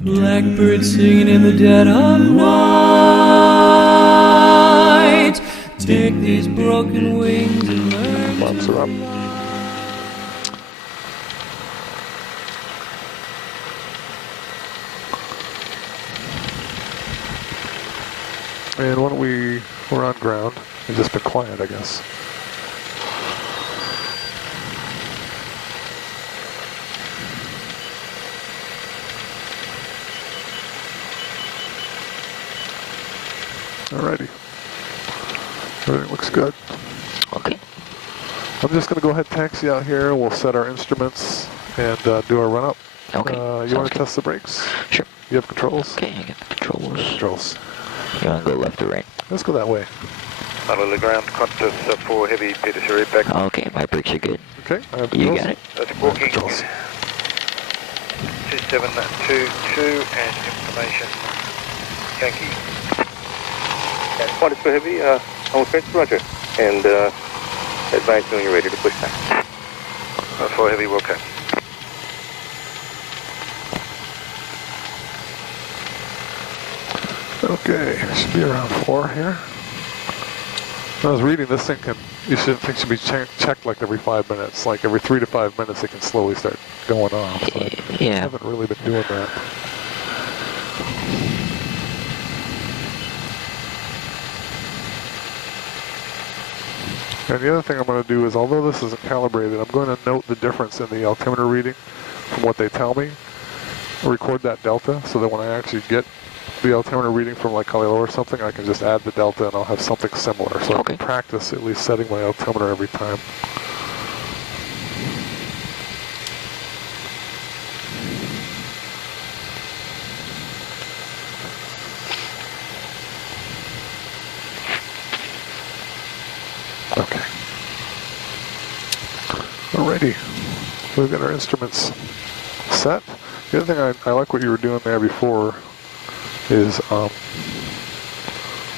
Blackbird singing in the dead of night. Take these broken wings and learn to fly. And when we're on ground, it's just been quiet, I guess. Alrighty. Everything looks good. Okay. I'm just going to go ahead and taxi out here. We'll set our instruments and do our run-up. Okay. You want to test the brakes? Sure. You have controls? Okay, I got the controls. Controls. You want to go left or right? Let's go that way. Out of the ground, Qantas 4 heavy, Peter Sherry back. Okay, my brakes are good. Okay, I have You controls. got it. That's walking. Controls. 2722 and information. Yankee. And Qantas 4 heavy, on fence, roger. And advise when you're ready to push back. 4 heavy, okay. Okay, should be around 4 here. I was reading this thing should be checked like every 5 minutes. Like every 3 to 5 minutes it can slowly start going off. So I haven't really been doing that. And the other thing I'm going to do is, although this isn't calibrated, I'm going to note the difference in the altimeter reading from what they tell me. Record that delta so that when I actually get the altimeter reading from like Kalilo or something, I can just add the delta and I'll have something similar. So I can practice at least setting my altimeter every time. Okay. Alrighty. We've got our instruments set. The other thing I like what you were doing there before is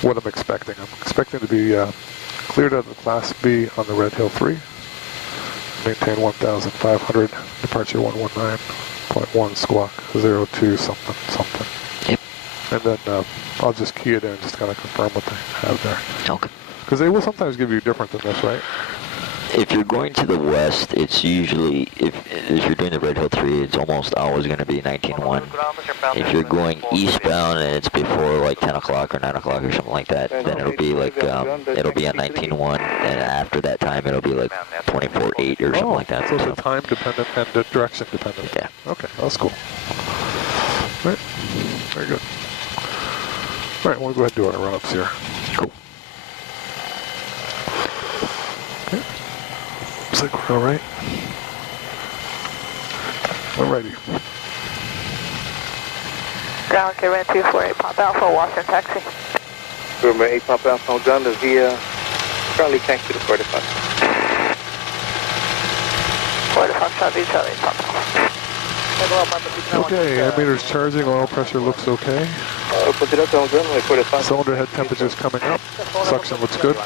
what I'm expecting. I'm expecting to be cleared out of the Class B on the Red Hill 3. Maintain 1,500, departure 119.1, squawk 02 something, something. Yep. And then I'll just key it in and just kind of confirm what they have there. Okay. Because they will sometimes give you different than this, right? If you're going to the west, it's usually, if you're doing the Red Hill 3, it's almost always going to be 19.1. If you're going eastbound and it's before like 10 o'clock or 9 o'clock or something like that, then it'll be like, it'll be on 19.1, and after that time it'll be like 24.8 or something like that. So it's time dependent and direction dependent. Yeah. Okay, that's cool. All right, very good. All right, we'll go ahead and do our run-ups here. Cool. Okay. Looks like we're all right. Alrighty. Ground Clearman 248, Pop Alpha, Washington taxi. Remember 8 Pop Alpha on ground is via Charlie taxi to 45. 45 Charlie, Charlie, Pop Alpha. Okay, ammeter's charging, oil pressure looks okay. Cylinder head temperature's coming up. Suction looks good.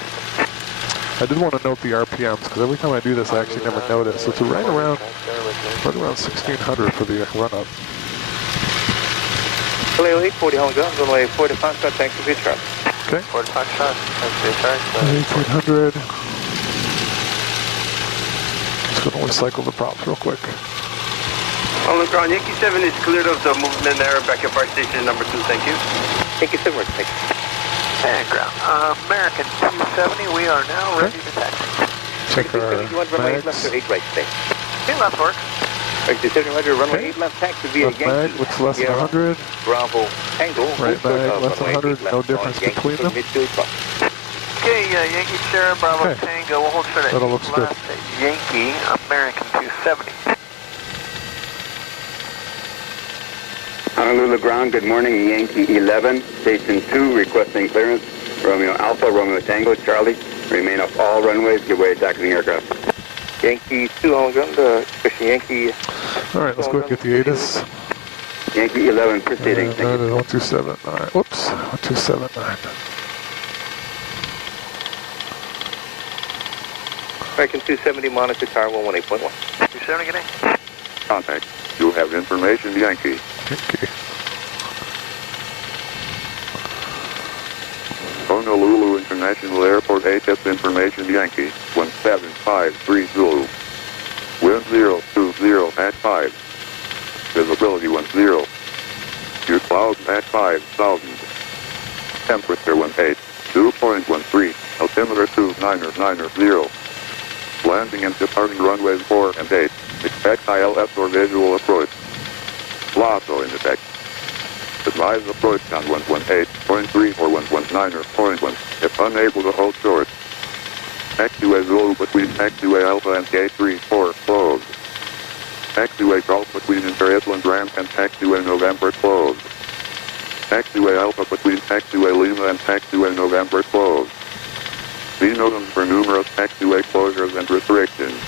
I did want to note the RPMs, because every time I do this I actually never note it. So it's right around 1600 for the run-up. Kaleo 840 on ground, runway 45 shot, taxi via Charlie. Okay. 45 shot, taxi via Charlie. 1800. Just going to recycle the props real quick. On the ground, Yankee 7 is cleared of the movement error back at fire station number 2, thank you. Yankee 7, thank you. And ground, American 270, we are now ready to taxi. Check our mags. Left or 8 right, stay. Okay, left work. Yankee 7, roger, runway 8 left, taxi via Left mag Yankee. looks less than 100. Bravo, Tango. Right mag less than 100, no difference between them. Okay, Yankee Sierra, Bravo Okay. Tango, we'll hold short at That all looks good. left at Yankee, American 270. Honolulu ground, good morning, Yankee 11, Station 2, requesting clearance. Romeo Alpha, Romeo Tango, Charlie, remain off all runways, give way taxiing aircraft. Yankee 2 on ground, Christian Yankee. All right, let's go ahead and get the ATIS. Yankee 11 proceeding, That thank is you. 1279. Whoops, 1279. American 270, monitor tower 118.1. 270, good day. Contact. You have information, Yankee. Okay. Honolulu International Airport HS information Yankee 1753 Zulu. Wind 020 at 5. Visibility 10. Your clouds at 5,000. Temperature 18, 2.13. Altimeter 29090. Landing and departing runways 4 and 8. Expect ILS or visual approach. LASO in effect. Advise approach on 118.3 or 119 or 0.1 if unable to hold short. Taxiway Zulu between taxiway Alpha and gate 34 closed. Taxiway Golf between Inter-Island Ramp and taxiway November closed. Taxiway Alpha between taxiway Lima and taxiway November closed. See notice for numerous taxiway closures and restrictions.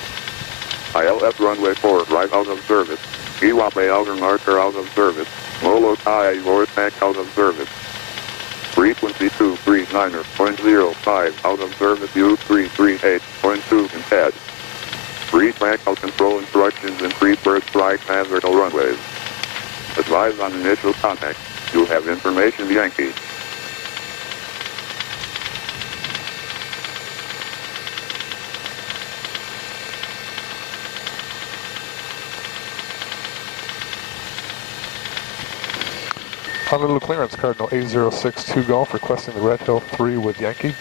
ILS runway 4 right out of service. Iwape outer marker out of service. Molokai Vortex out of service. Frequency 239.05 out of service U338.2 in head. Free track out control instructions in pre-bird strike hazardal runways. Advise on initial contact. You have information Yankee. Honolulu clearance, Cardinal 8062 Golf, requesting the Red Hill 3 with Yankee.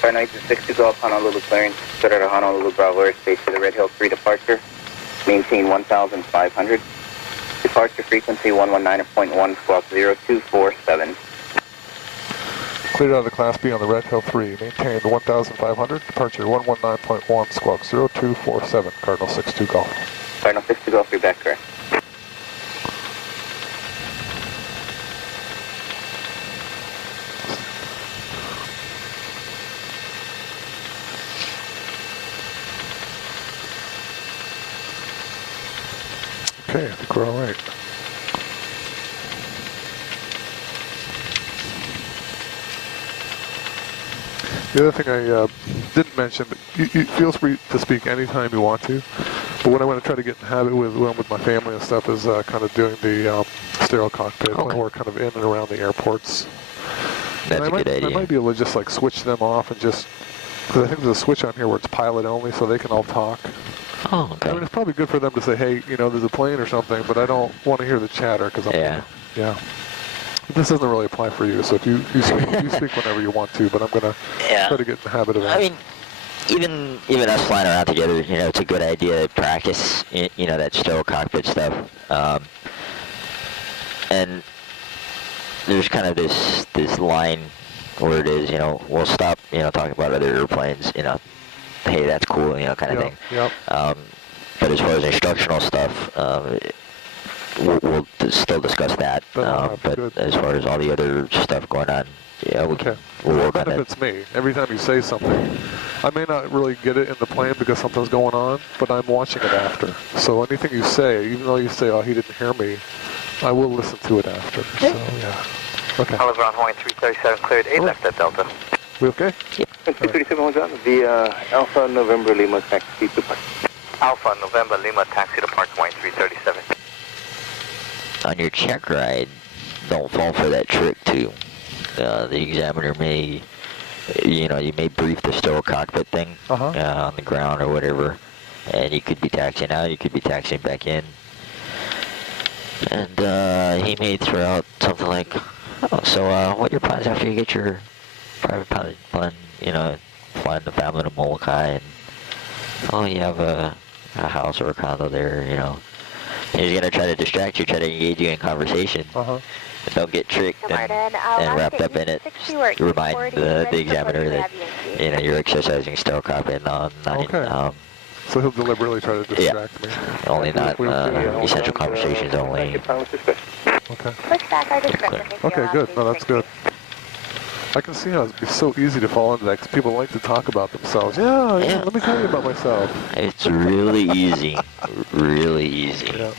Cardinal 8062 Golf, Honolulu clearance, set at Honolulu Bravo airspace for the Red Hill 3 departure. Maintain 1,500. Departure frequency 119.1, squawk 0247. Cleared out of the Class B on the Red Hill 3, maintain 1,500, departure 119.1, squawk 0247, Cardinal 62 Golf. Cardinal 62 Golf, you're back correct. Okay, I think we're all right. The other thing I didn't mention, but you feel free to speak anytime you want to, but what I want to try to get in the habit with when I'm with my family and stuff is kind of doing the stereo cockpit when we're kind of in and around the airports. That's a good idea. I might be able to just like switch them off and just, because I think there's a switch on here where it's pilot only so they can all talk. Oh, okay. I mean, it's probably good for them to say, hey, you know, there's a plane or something, but I don't want to hear the chatter because I'm, yeah. But this doesn't really apply for you, so if you speak whenever you want to, but I'm going to try to get in the habit of that. I mean, even us flying around together, you know, it's a good idea to practice, you know, that stereo cockpit stuff. And there's kind of this line where it is, you know, we'll stop, you know, talking about other airplanes, you know, hey, that's cool, you know, kind of thing. Yep. But as far as instructional stuff, we'll still discuss that. But as far as all the other stuff going on, yeah, we'll work on it. Benefits me. Every time you say something, I may not really get it in the plane because something's going on, but I'm watching it after. So anything you say, even though you say, oh, he didn't hear me, I will listen to it after. Okay. So, yeah. Okay. Oliver on Hawaii 337, cleared 8 left at Delta. We okay? Yep. 237 was on the Alpha November Lima taxi depart. Alpha November Lima taxi depart Hawaii 337. On your check ride, don't fall for that trick too. The examiner may, you know, you may brief the stereo cockpit thing on the ground or whatever, and you could be taxiing out, you could be taxiing back in, and he may throw out something like, oh, so what are your plans after you get your private pilot plan, you know, flying the family to Molokai, and oh, you have a house or a condo there, you know. He's going to try to distract you, try to engage you in conversation. Don't get tricked and wrapped up in it. Remind the examiner that, you know, you're exercising stereo cockpit and so he'll deliberately try to distract me. Only not essential conversations only. Okay. Okay, good. No, that's good. I can see how it'd be so easy to fall into that because people like to talk about themselves. Yeah, let me tell you about myself. It's really easy. Really easy. Yeah.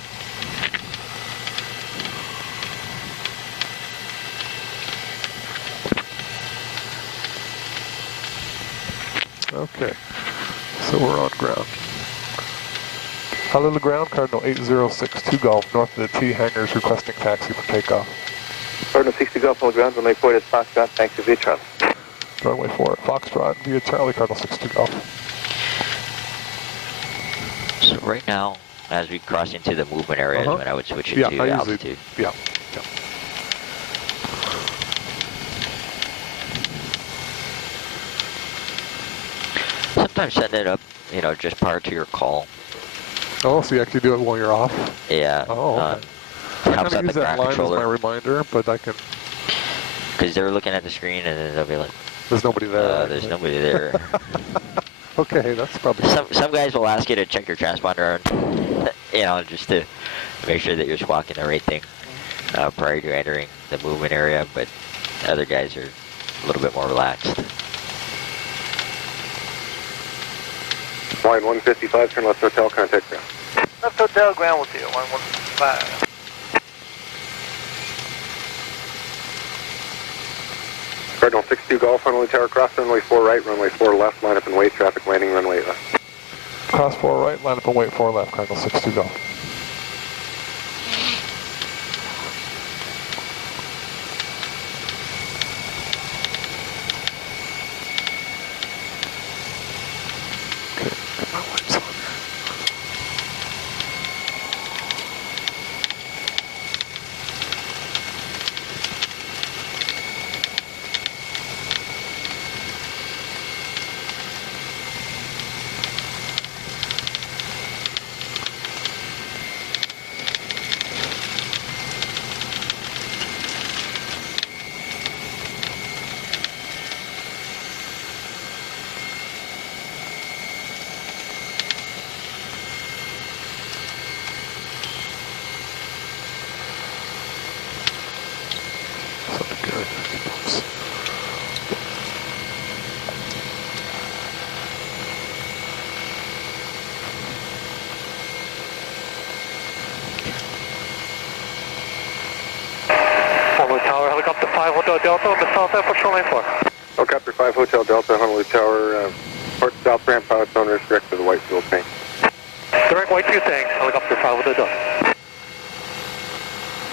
Okay, so we're on ground. Honolulu ground, Cardinal 8062 Golf, north of the T hangars, requesting taxi for takeoff. Cardinal 60 Golf on the ground, runway 4 at Foxtrot, thanks to via Charlie. Runway 4 at Foxtrot via Charlie, Cardinal 62 Golf. So right now, as we cross into the movement area, is when I would switch it to altitude. Yeah. Sometimes set it up, just prior to your call. Oh, so you actually do it while you're off? Yeah. Oh, okay. I Helps out use the that ground line as controller. my reminder, but I can... Because they're looking at the screen and then they'll be like, there's nobody there. there's nobody there. Okay, that's probably... Some guys will ask you to check your transponder, and, just to make sure that you're squawking the right thing prior to entering the movement area, but other guys are a little bit more relaxed. Line 155, turn left hotel, contact ground. Left hotel, ground will see you, 115. Cardinal 62 Golf, Honolulu Tower, cross runway 4 right, runway 4 left, line up and wait, traffic landing, runway 8 left. Cross 4 right, line up and wait 4 left, Cardinal 62 Golf. Okay, got my lights on. Honolulu Tower, helicopter 5 Hotel Delta on the south end for shoreline 4. Helicopter 5 Hotel Delta, Honolulu Tower, port south ramp, power zone, restrict to the white fuel tank. Direct white 2 tanks, helicopter 5 Hotel Delta.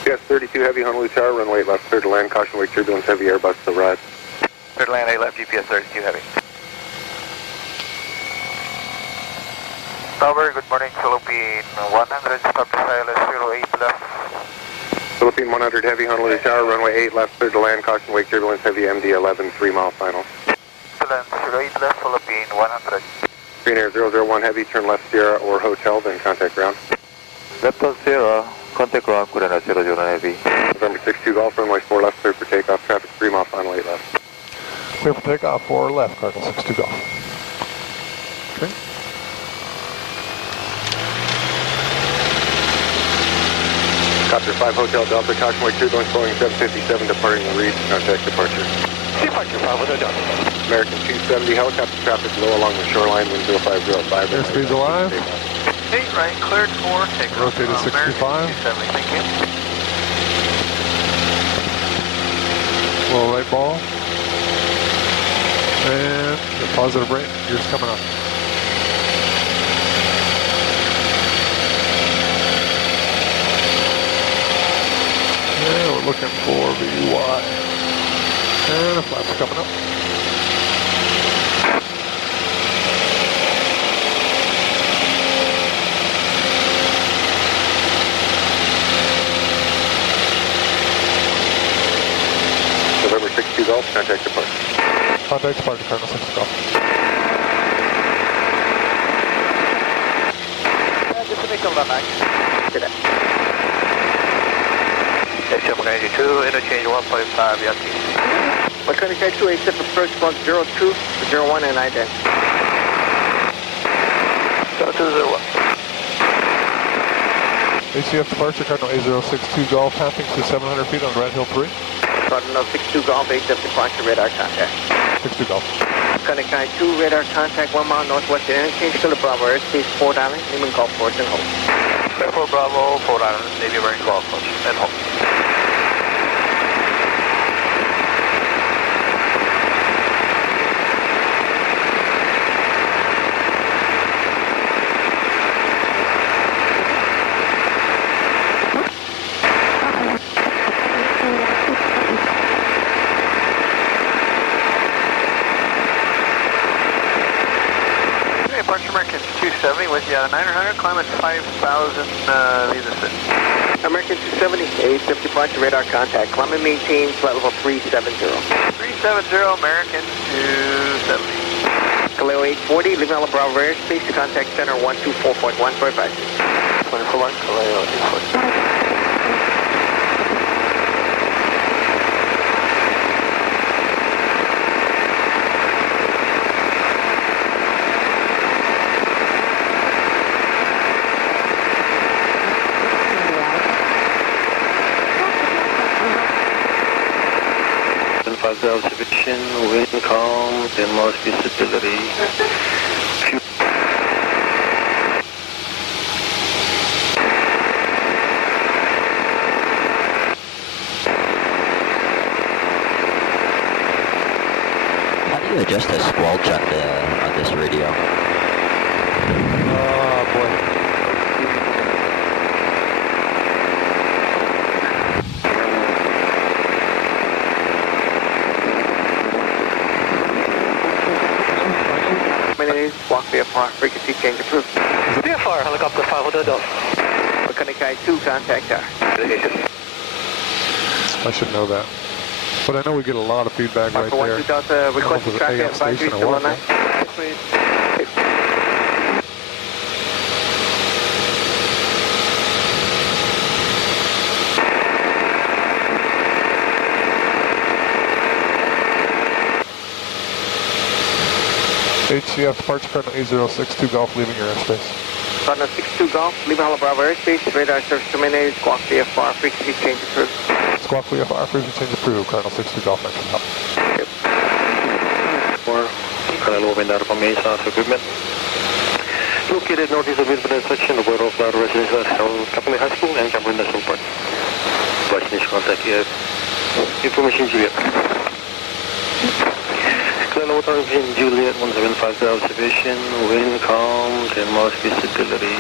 PS 32 Heavy, Honolulu Tower, runway 8 left, clear to land, caution wake turbulence, heavy airbus to ride. Clear to land 8 left, GPS 32 Heavy. Tower, good morning, Philippine 100, stop to silence, 08 left. Philippine 100 Heavy, Honolulu Tower, runway 8 left, clear to land, caution wake turbulence, heavy MD 11, 3 mile final. Excellent, 08 left, Philippine 100. Green Air 001 Heavy, turn left Sierra or hotel, then contact ground. Left on Sierra, contact ground, Green Air 001 Heavy. November 62 Golf, runway 4 left, clear for takeoff, traffic 3 mile final, 8 left. Clear for takeoff, 4 left, Cardinal 62 Golf. Okay. Copter 5 Hotel Delta, caution wake turbulence, Boeing 757 departing the Reed, contact departure. Departure 5 Hotel Delta. American 270, helicopter traffic low along the shoreline, wind 0505. Airspeed's alive. 8 right, cleared for takeoff. Rotated 65. 270, thank you. Little right ball. And the positive rate, gears coming up. Yeah, we're looking for VY. And the flaps coming up. November 62 Golf, contact departure. Contact departure, Cardinal 6 Golf. Just to make them back. Good day. H792, interchange 1.5, Yankee. Mechanic 2, accept approach bump 02, 01, and ident. 0201. ACF departure, Cardinal A062 Golf, passing to 700 feet on Red Hill 3. Cardinal 62 Golf, accept departure, radar contact. 62 Golf. Mechanic 2, radar contact 1 mile northwest interchange, Kilo Bravo, airspace 4 dialing, Neiman Golf Course and hold. 4 Bravo, 4 Island, Navy Marine Golf Course and hold. 270 with you on 900, climbing 5,000 Lisa City. American 270, 850 departure, radar contact. Climb and maintain flight level 370. 370, American 270. Galileo 840, leaving Alpha Bravo airspace to contact center 124.145. 141, Galileo 840. Observation, wind calm, 10 miles visibility. How do you adjust the squelch on this radio? Oh, boy. Squawk VFR, frequency change approved. VFR, helicopter 500 off. Mechanic 2, contact tower. I should know that. But I know we get a lot of feedback right there. Requesting traffic advisory still on 9. HCF departure cardinal 8062 Golf leaving your airspace. Cardinal 62 Golf, leaving Alpha Bravo airspace, radar service terminated, squawk VFR, frequency change approved. Squawk VFR, frequency change approved, Cardinal 62 Golf mentioned up. Cardinal wind out of Mesa equipment. Located northeast of Wilbur section of World of Flower Residence Company High School and Cameron National Park. Flight contact here. Information Juliet. Clear Hotel Juliet 175 observation, wind calm, 10 miles visibility.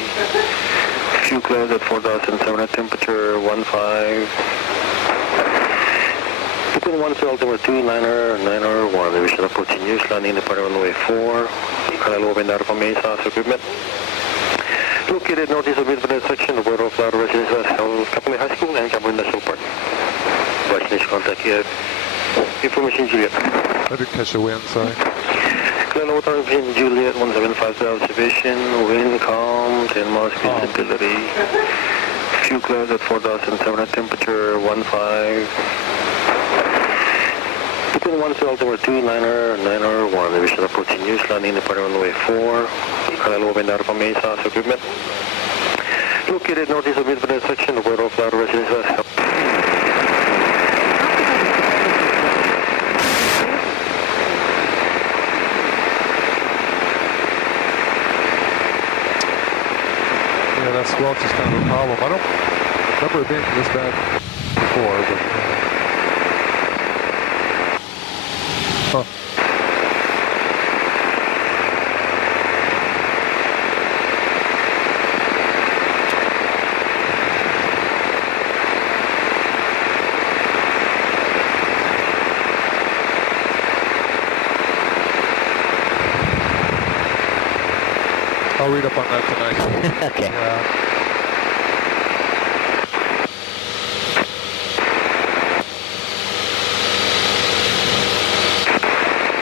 Fuel clouds at 4,700, temperature 15. Between 1 to altimeter 2, 9R 1. We shall approach news, landing departure runway 4. Clear wind out of Mesa equipment. Located northeast of Wilbur section of World of Flower Residence Company High School and Cameron National Park. Flight contact here. Information Juliet. I didn't catch the wind, sorry. Clear Hotel Juliet 175 observation, wind calm, 10 miles visibility. Fuel clouds at 4,700, temperature 15. Between 1 to altimeter 2, 9R 1. We shall approach news, landing departure runway 4. Clear wind out of Mesa equipment. Located northeast of Wilbur section of World of Flower Residence. Yeah, that squelch is kind of a problem. I don't remember it being this bad before, but... Huh. I'll read up on that tonight. Okay. Yeah.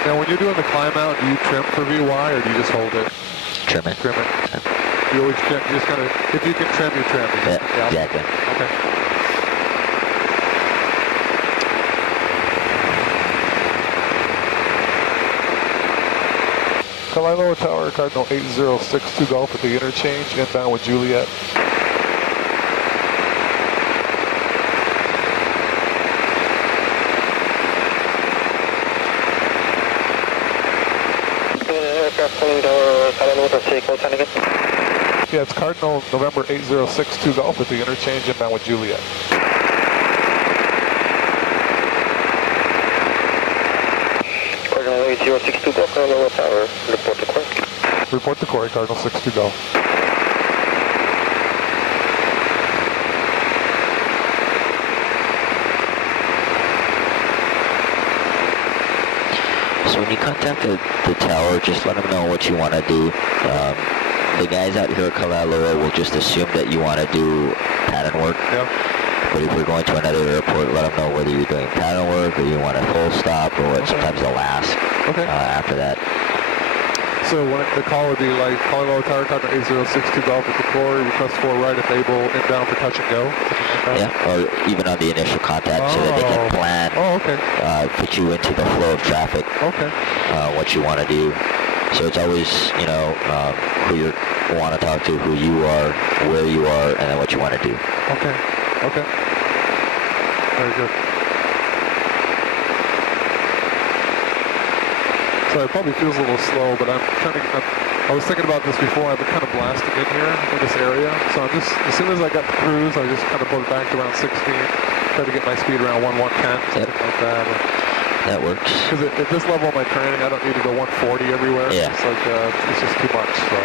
Now, when you're doing the climb out, do you trim for VY or do you just hold it? Trim it. Trim it. You always trim, you just kind of, if you can trim, you trim. Yeah, exactly. Okay. Kalailoa Tower, Cardinal 8062 Golf at the interchange, inbound with Juliet. Yeah, it's Cardinal November 8062 Golf at the interchange, inbound with Juliet. Cardinal 8062 Golf, Kalailoa Tower, report to Corey. Report to Corey, Cardinal 62 Golf. So when you contact the tower, just let them know what you want to do. the guys out here at Kalaloa will just assume that you want to do pattern work. Yeah. But if you're going to another airport, let them know whether you're doing pattern work or you want a full stop or what. Sometimes they'll ask after that. So when the call would be like, Kalaloa Tower, Connor 8062 Golf at the Corey, request for right if able, inbound for touch and go. Like yeah, or even on the initial contact so that they can plan, put you into the flow of traffic, what you want to do. So it's always, you know, who you want to talk to, who you are, where you are, and then what you want to do. Okay. Very good. So it probably feels a little slow, but I was thinking about this before. I've been kind of blasting in here in this area. So I'm just, as soon as I got the cruise, I just kind of put it back to around 16, try to get my speed around 110, something like that. That works. Because at this level of my training, I don't need to go 140 everywhere. Yeah. It's like, it's just too much. So,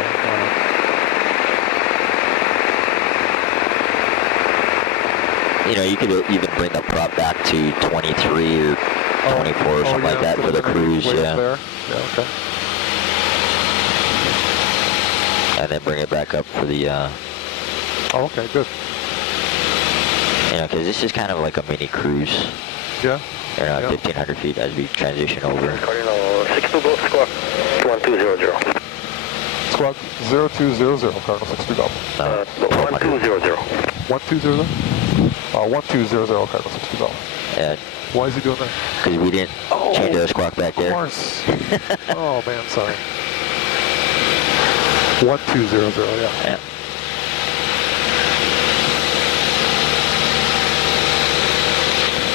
you know, you could even bring the prop back to 23 or 24 or something like that for the cruise. Yeah. There. Yeah, okay. And then bring it back up for the... Oh, okay, good. You know, because this is kind of like a mini cruise. Yeah. You know, 1,500 feet as we transition over. Cardinal 62 Golf, squawk 1200. Squawk 0200, Cardinal 62 Golf. 1200. 1200? 1200, Cardinal 62 Golf. Yeah. Why is he doing that? Because we didn't change the squawk back there. Of course. Oh, man, sorry. 1200, yeah.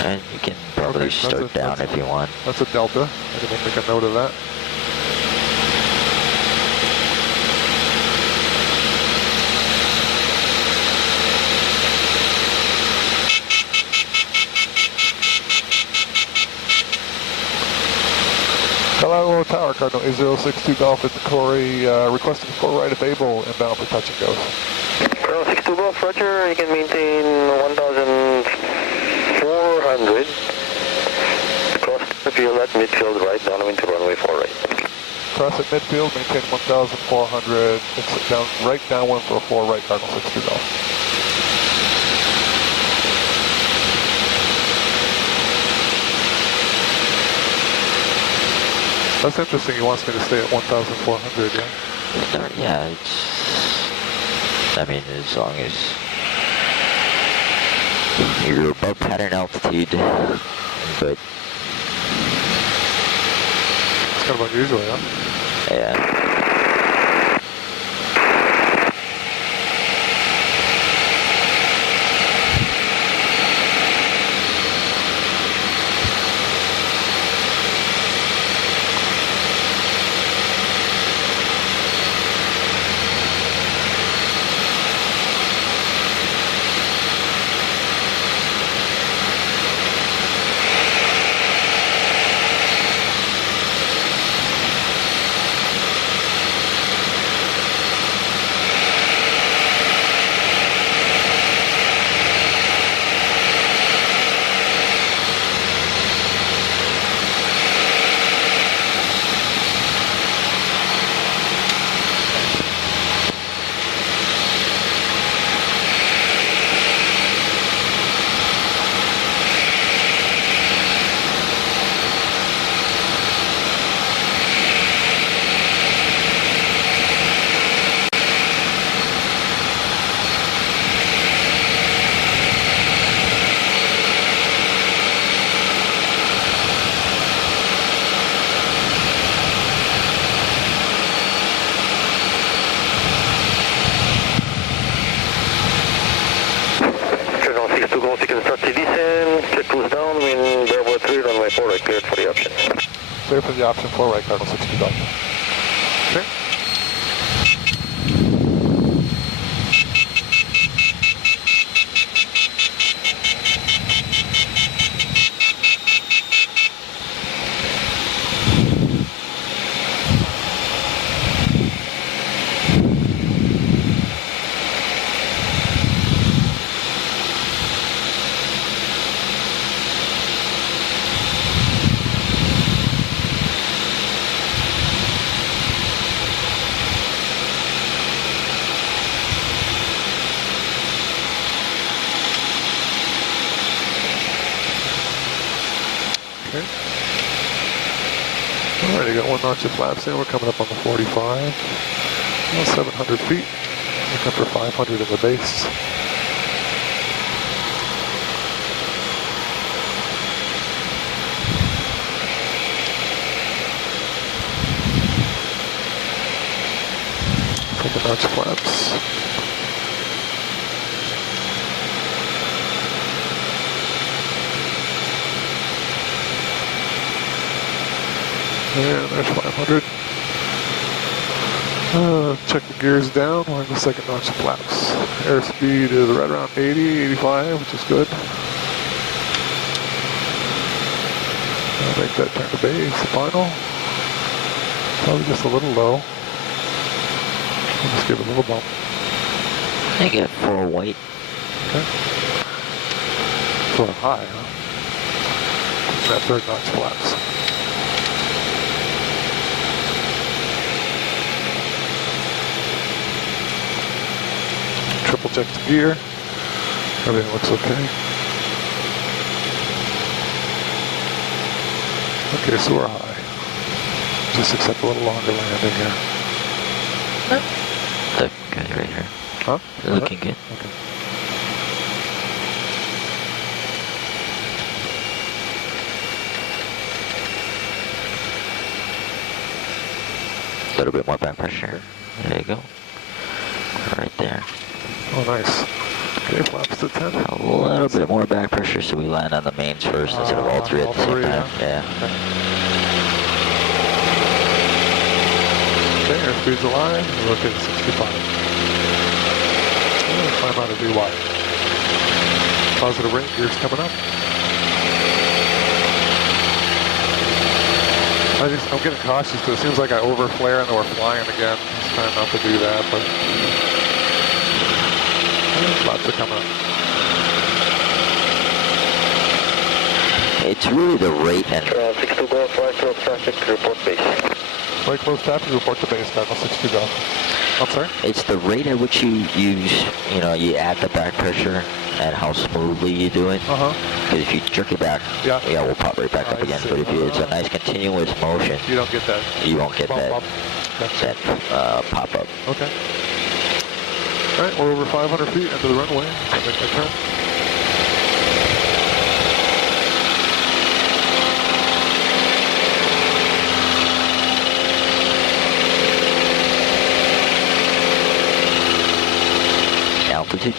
And you can probably start down if you want. That's a Delta. I didn't make a note of that. Kalaloa Tower, Cardinal 8062 Golf at the Corey, requesting for right if able, inbound for touch and go. Cardinal 62 Golf, roger, you can maintain 1,400. Cross the field at midfield right, downwind to runway 4 right. Cross at midfield, maintain 1,400, it's down, right downwind for a 4 right, Cardinal 62 Golf. That's interesting. He wants me to stay at 1,400, yeah? Yeah, it's... I mean, as long as you're above pattern altitude, but... It's kind of unusual, yeah? Yeah. Cleared for the option. Clear for the option 4 right, Cardinal 62 Golf. Okay. Okay. Alright, got 1 notch of flaps in. We're coming up on the 45. Well, 700 feet. Looking for 500 in the base. Second notch flaps. And there's 500. Check the gears down. We're in the second notch of flaps. Airspeed is right around 80, 85, which is good. I'll make that turn to base, final. Probably just a little low. I'll just give it a little bump. I get 4 white. Okay. For a high, huh? That third notch flaps. Triple check the gear. Everything looks okay. Okay, so we're high. Just accept a little longer landing here. Looking good right here. Huh? Looking good. Okay. A little bit more back pressure. There you go. Right there. Oh, nice. Okay, flaps to 10. A little bit more back pressure so we land on the mains first instead of all three at the same time. Yeah. Okay, airspeed's aligned. We're looking at 65. Climb out of DY. Positive rate, gears coming up. I'm getting cautious because it seems like I overflare and then we're flying again. Just trying not to do that, but flaps are coming up. It's really the rate and... 62 Golf, right close traffic, report base. Right close traffic, report to base, Cardinal 62 Golf. I'm sorry? It's the rate at which you use, you add the back pressure and how smoothly you do it. Because if you jerk it back, yeah, we'll pop right back up again. But if it's a nice continuous motion, you don't get that. You won't get bump that, up. that pop up. Okay. All right, we're over 500 feet into the runway. I'll make my turn. Altitude.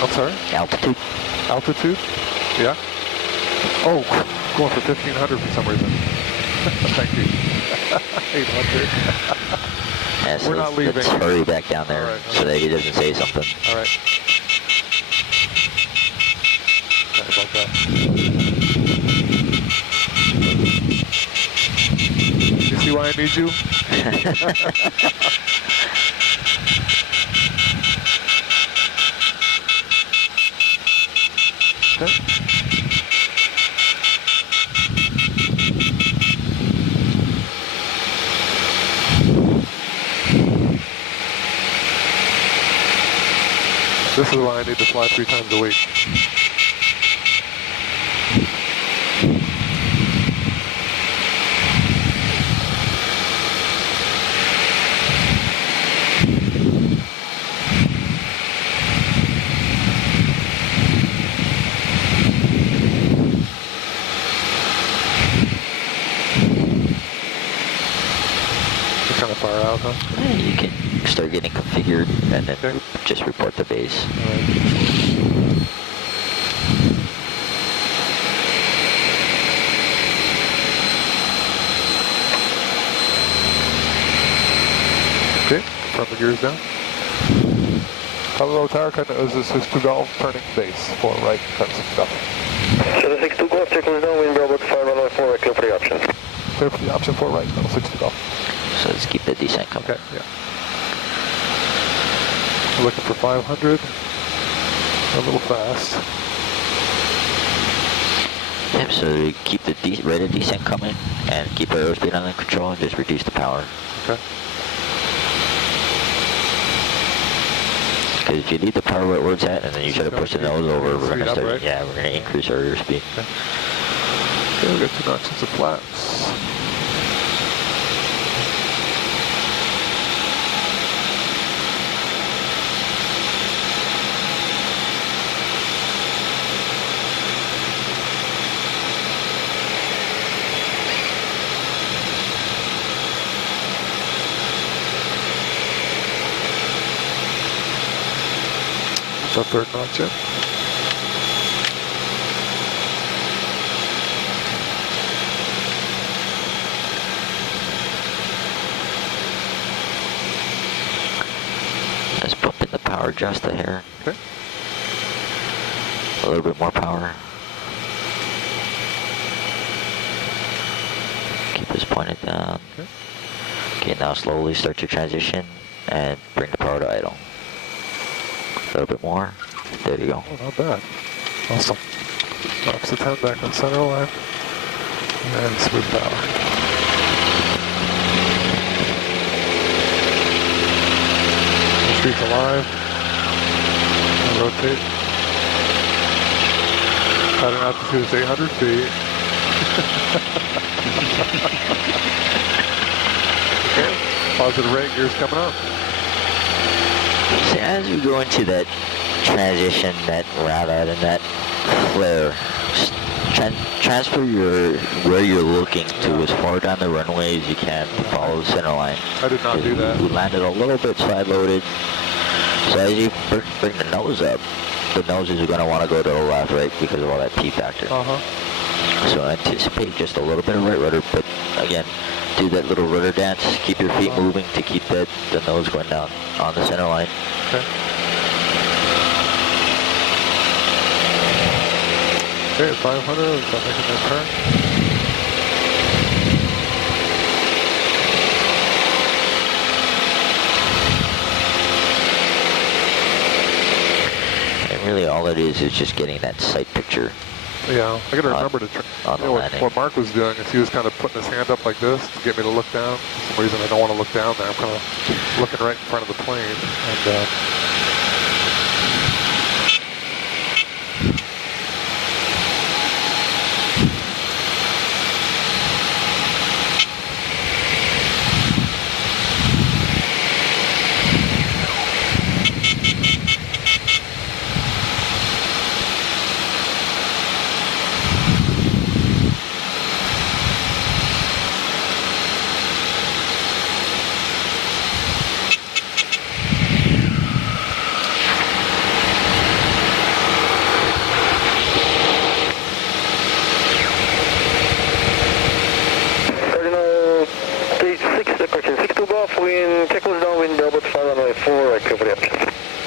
I'm sorry? Altitude. Altitude? Yeah. Oh, going for 1,500 for some reason. Thank you. 800. Yeah, so We're not leaving. Let's hurry back down there Right, so that he doesn't say something. All right. Sorry about that. You see why I need you? Okay. This is why I need to fly 3 times a week. You're kind of far out, huh? Yeah, you can start getting configured and then Okay. just report the base. All right. Okay, front the gears down. Hello, tower, this is 62 Golf, turning base, 4 right, turn 6 Golf. So the 62 Golf, circle is down, wind Bravo 514, clear for the option. Clear for the option 4 right, turn 62 Golf. So let's keep the descent coming. Okay, yeah. We're looking for 500, a little fast. Yep, so keep the rate of descent coming and keep our airspeed under control and just reduce the power. Okay. Because if you leave the power right where it's at, and then you try to push the nose over, we're gonna start. Right? Yeah, we're gonna increase our airspeed. Okay. We'll get 2 notches of flaps. So 3rd notch in. Let's bump in the power just a hair. Okay. A little bit more power. Keep this pointed down. Okay. Okay, now slowly start your transition and bring the power to idle. A little bit more. There you go. Oh, not bad. Awesome. Drops the 10 back on center line. And smooth power. The street's alive. And rotate. Pattern altitude is 800 feet. Okay. Positive rate, gears coming up. So as you go into that transition, that route out, and that flare, transfer where you're looking to as far down the runway as you can to follow the center line. I did not do that. We landed a little bit side loaded. So as you bring the nose up, the noses are going to want to go to the left, right, because of all that P factor. So anticipate just a little bit of right rudder, but again, do that little rudder dance, keep your feet moving to keep the nose going down on the center line. Okay. Okay, 500, is that making that turn? And really all it is just getting that sight picture. Yeah, I gotta remember to what Mark was doing is he was kind of putting his hand up like this to get me to look down. For some reason I don't want to look down there. I'm kind of looking right in front of the plane.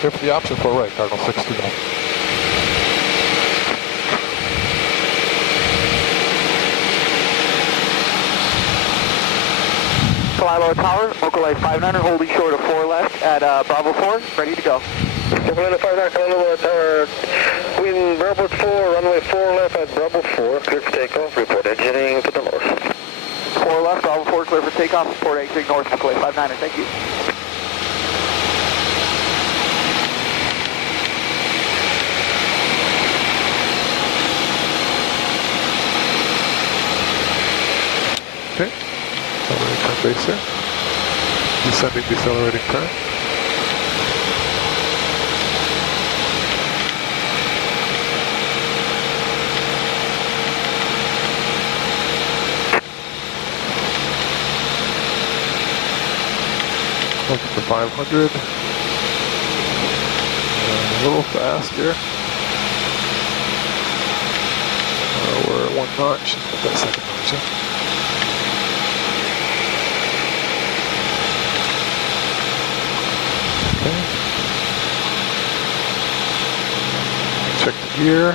And for the option for right, Cardinal 6 to go. Fly lower power, localize 59er, holding short of 4 left at Bravo 4, ready to go. Localize 59er, lower tower, wind Bravo 4, runway 4 left at Bravo 4, clear for takeoff, report exiting to the north. 4 left, Bravo 4, clear for takeoff, report exiting north, localize 59er, thank you. Okay, accelerating turn base here. Descending, decelerating turn. Looking for 500. A little fast here. We're at 1 notch. Put that 2nd notch in. Okay. Check the gear.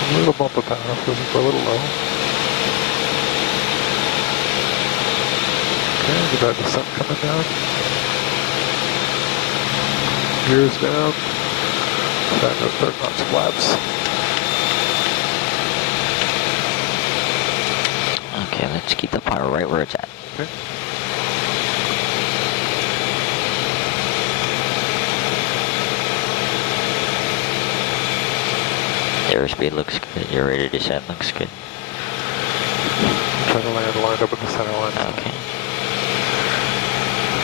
A little bump of power, feels like we're a little low. Okay, get that descent coming down. Gears down. That no 3rd notch flaps. Okay, let's keep the power right where it's at. Okay. Airspeed looks good. Your rate of descent looks good. Try to land lined up with the center line. Okay.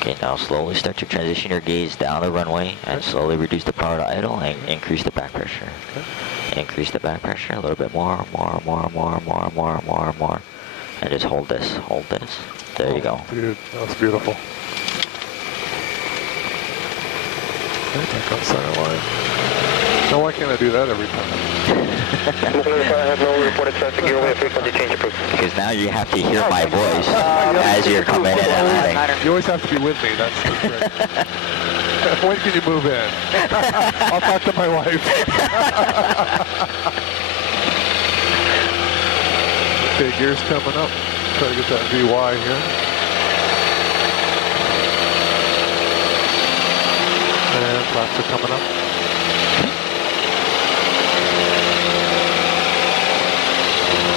Okay, now slowly start to transition your gaze down the runway and slowly reduce the power to idle and increase the back pressure. Okay. Increase the back pressure a little bit more. And just hold this, There you go. Dude, that's beautiful. Okay, back on center line. Now why can't I do that every time? I have no reported traffic. Your way frequency change approved. Because now you have to hear my voice as you're coming in and landing. You always have to be with me, that's the trick. When can you move in? I'll talk to my wife. Okay, gears coming up. Try to get that VY here. And flaps are coming up.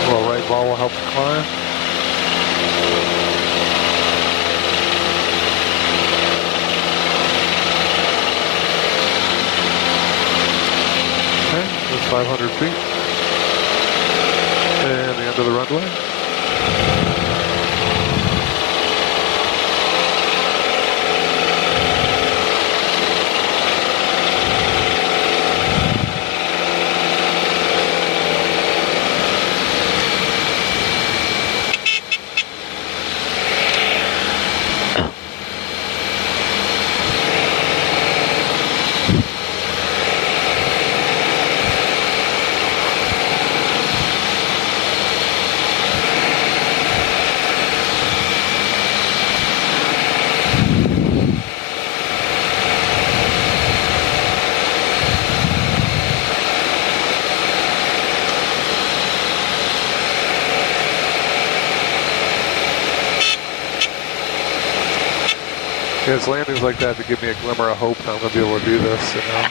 Well, right ball will help the climb. Okay, that's 500 feet. And the end of the runway. Yeah, it's landings like that to give me a glimmer of hope that I'm going to be able to do this, you know.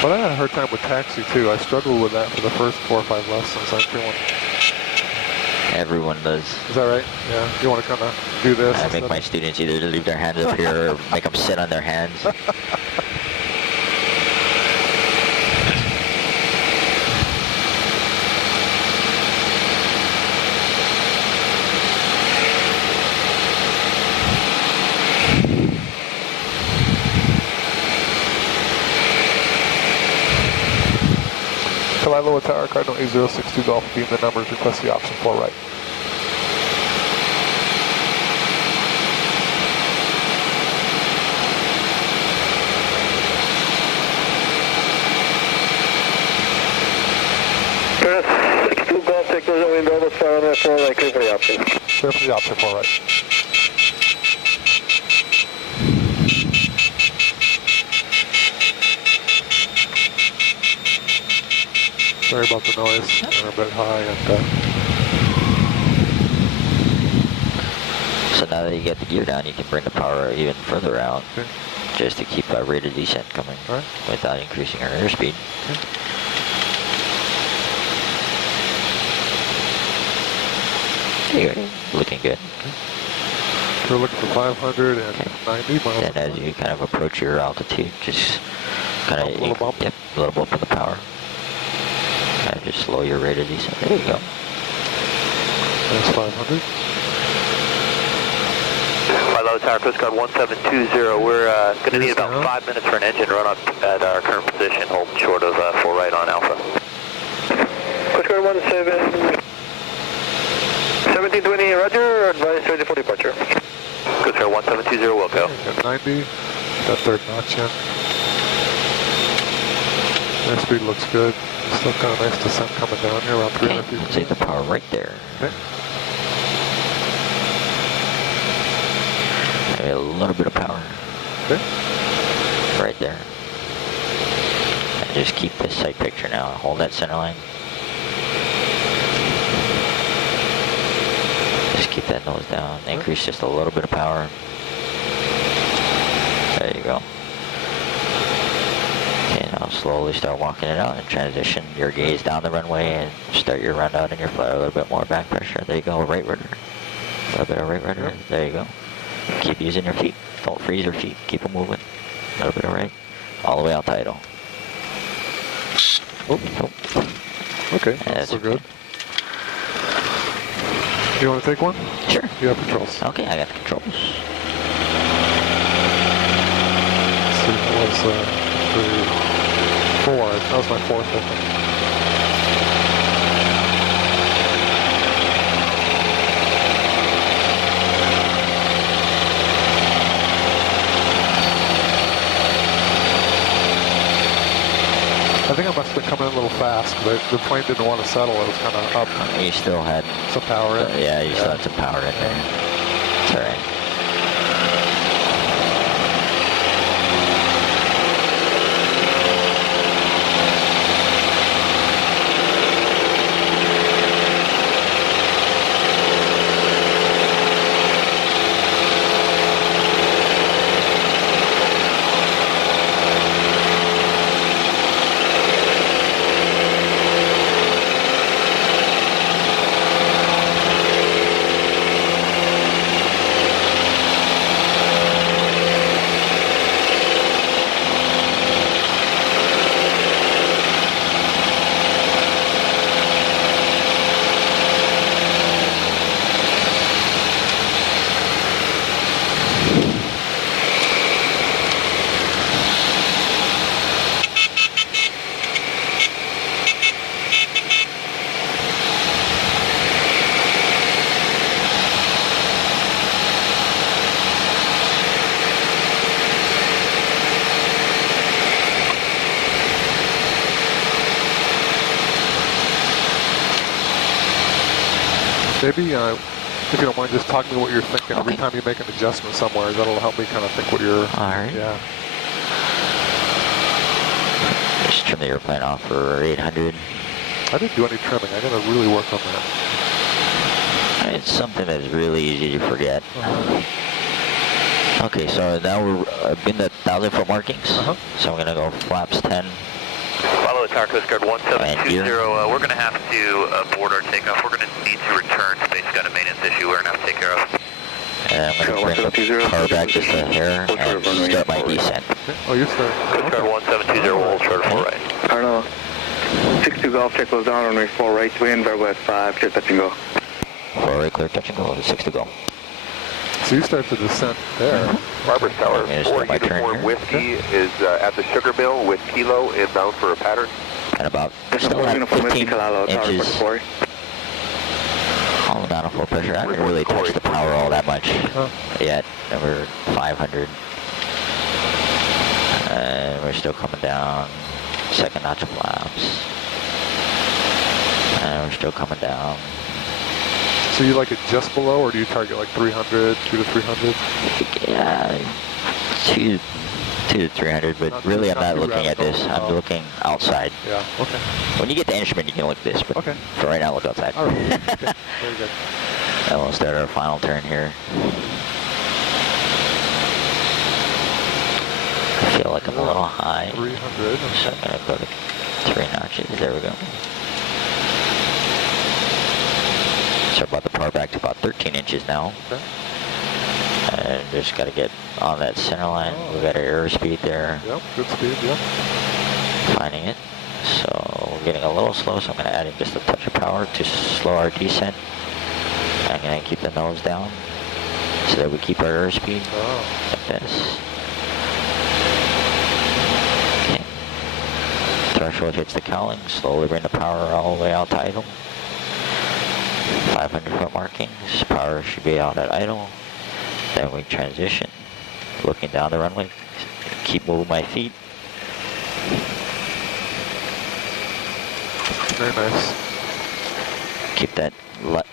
But I had a hard time with taxi too. I struggled with that for the first 4 or 5 lessons. I'm feeling. Everyone does. Is that right? Yeah. You want to kind of do this? I make my students either leave their hands up here or make them sit on their hands. Kalila Tower, Cardinal 8062 Golf, beam the numbers, request the option 4 right. Curtis, 62 Golf, take those wind over, 4 right, clear for the option. Clear for the option 4 right. Sorry about the noise, they're a bit high. And, So now that you get the gear down, you can bring the power even further out, just to keep a rate of descent coming without increasing our airspeed. Okay. Looking good. We're looking for 590 miles. Then as you kind of approach your altitude, just kind of, a little bump. Yep, a little bump in the power. And just slow your rate of descent. There you go. That's 500. Hello, Tower Coast Guard 1720. We're going to need about 5 minutes for an engine run up at our current position, holding short of 4 right on Alpha. Coast Guard 1720, roger, advise ready for departure. Coast Guard 1720, will go. Got 90, that third notch in. Airspeed looks good. Still kind of nice descent coming down here, around 300 feet. Let's take the power right there. Okay. Maybe a little bit of power. Okay. Right there. And just keep this sight picture now. Hold that center line. Just keep that nose down. Increase just a little bit of power. There you go. Okay, now slowly start walking it out and transition your gaze down the runway and start your run out in your flare. A little bit more back pressure. There you go, right rudder. A little bit of right rudder. There you go. Keep using your feet. Don't freeze your feet. Keep them moving. A little bit of right. All the way out to idle. Oh. Okay, that's still good. You want to take one? Sure. You have controls. Okay, I got the controls. Let's see, that was 4. That was my 4th, I think. I think I must have come in a little fast because the plane didn't want to settle. It was kind of up. You still had some power in. Yeah, you still had some power in there. It's all right. Maybe, if you don't mind, just talk to me what you're thinking every time you make an adjustment somewhere. That'll help me kind of think what you're... All right. Yeah. Just trim the airplane off for 800. I didn't do any trimming. I got to really work on that. It's something that's really easy to forget. Okay, so now we're in the 1,000-foot markings. So I'm going to go flaps 10. Follow the Tower Coast Guard 1720. We're going to have to abort our takeoff. We're going to need to return. Space got a maintenance issue we're going to have to take care of. And I'm going to bring the power back just a hair and start my descent. Oh, you're starting. Coast Guard 1720, we'll hold short 4 right. Arnold, 62 Golf, check goes down, runway 4 right, wind, Verbo at 5, clear touch and go. 4 right, clear touch and go, 6 to go. So you start the descent there. Barbara Tower, I'm gonna 4 start my turn Uniform here. Whiskey is at the sugar mill with Kilo inbound for a pattern. And about still at 15 inches all down to full pressure. I haven't really touched the power all that much yet. Number 500. And we're still coming down. Second notch of flaps. And we're still coming down. So you like it just below, or do you target like 300, 2 to 300? Yeah, 2 to 300, but really I'm not looking at this. I'm looking outside. Yeah, okay. When you get the instrument, you can look at this, but for right now, look outside. All right, okay. Very good. And we'll start our final turn here. I feel like I'm a little high. 300. So I'm going to go to 3 notches. There we go. So about the power back to about 13 inches now. Okay. And just got to get on that center line. We got our airspeed there. Yep, good speed, yep. Finding it. So we're getting a little slow, so I'm going to add in just a touch of power to slow our descent. I'm going to keep the nose down so that we keep our airspeed like this. Okay. Threshold hits the cowling. Slowly bring the power all the way out to idle. 500-foot markings. Power should be out at idle. Then we transition. Looking down the runway. Keep moving my feet. Very nice. Keep that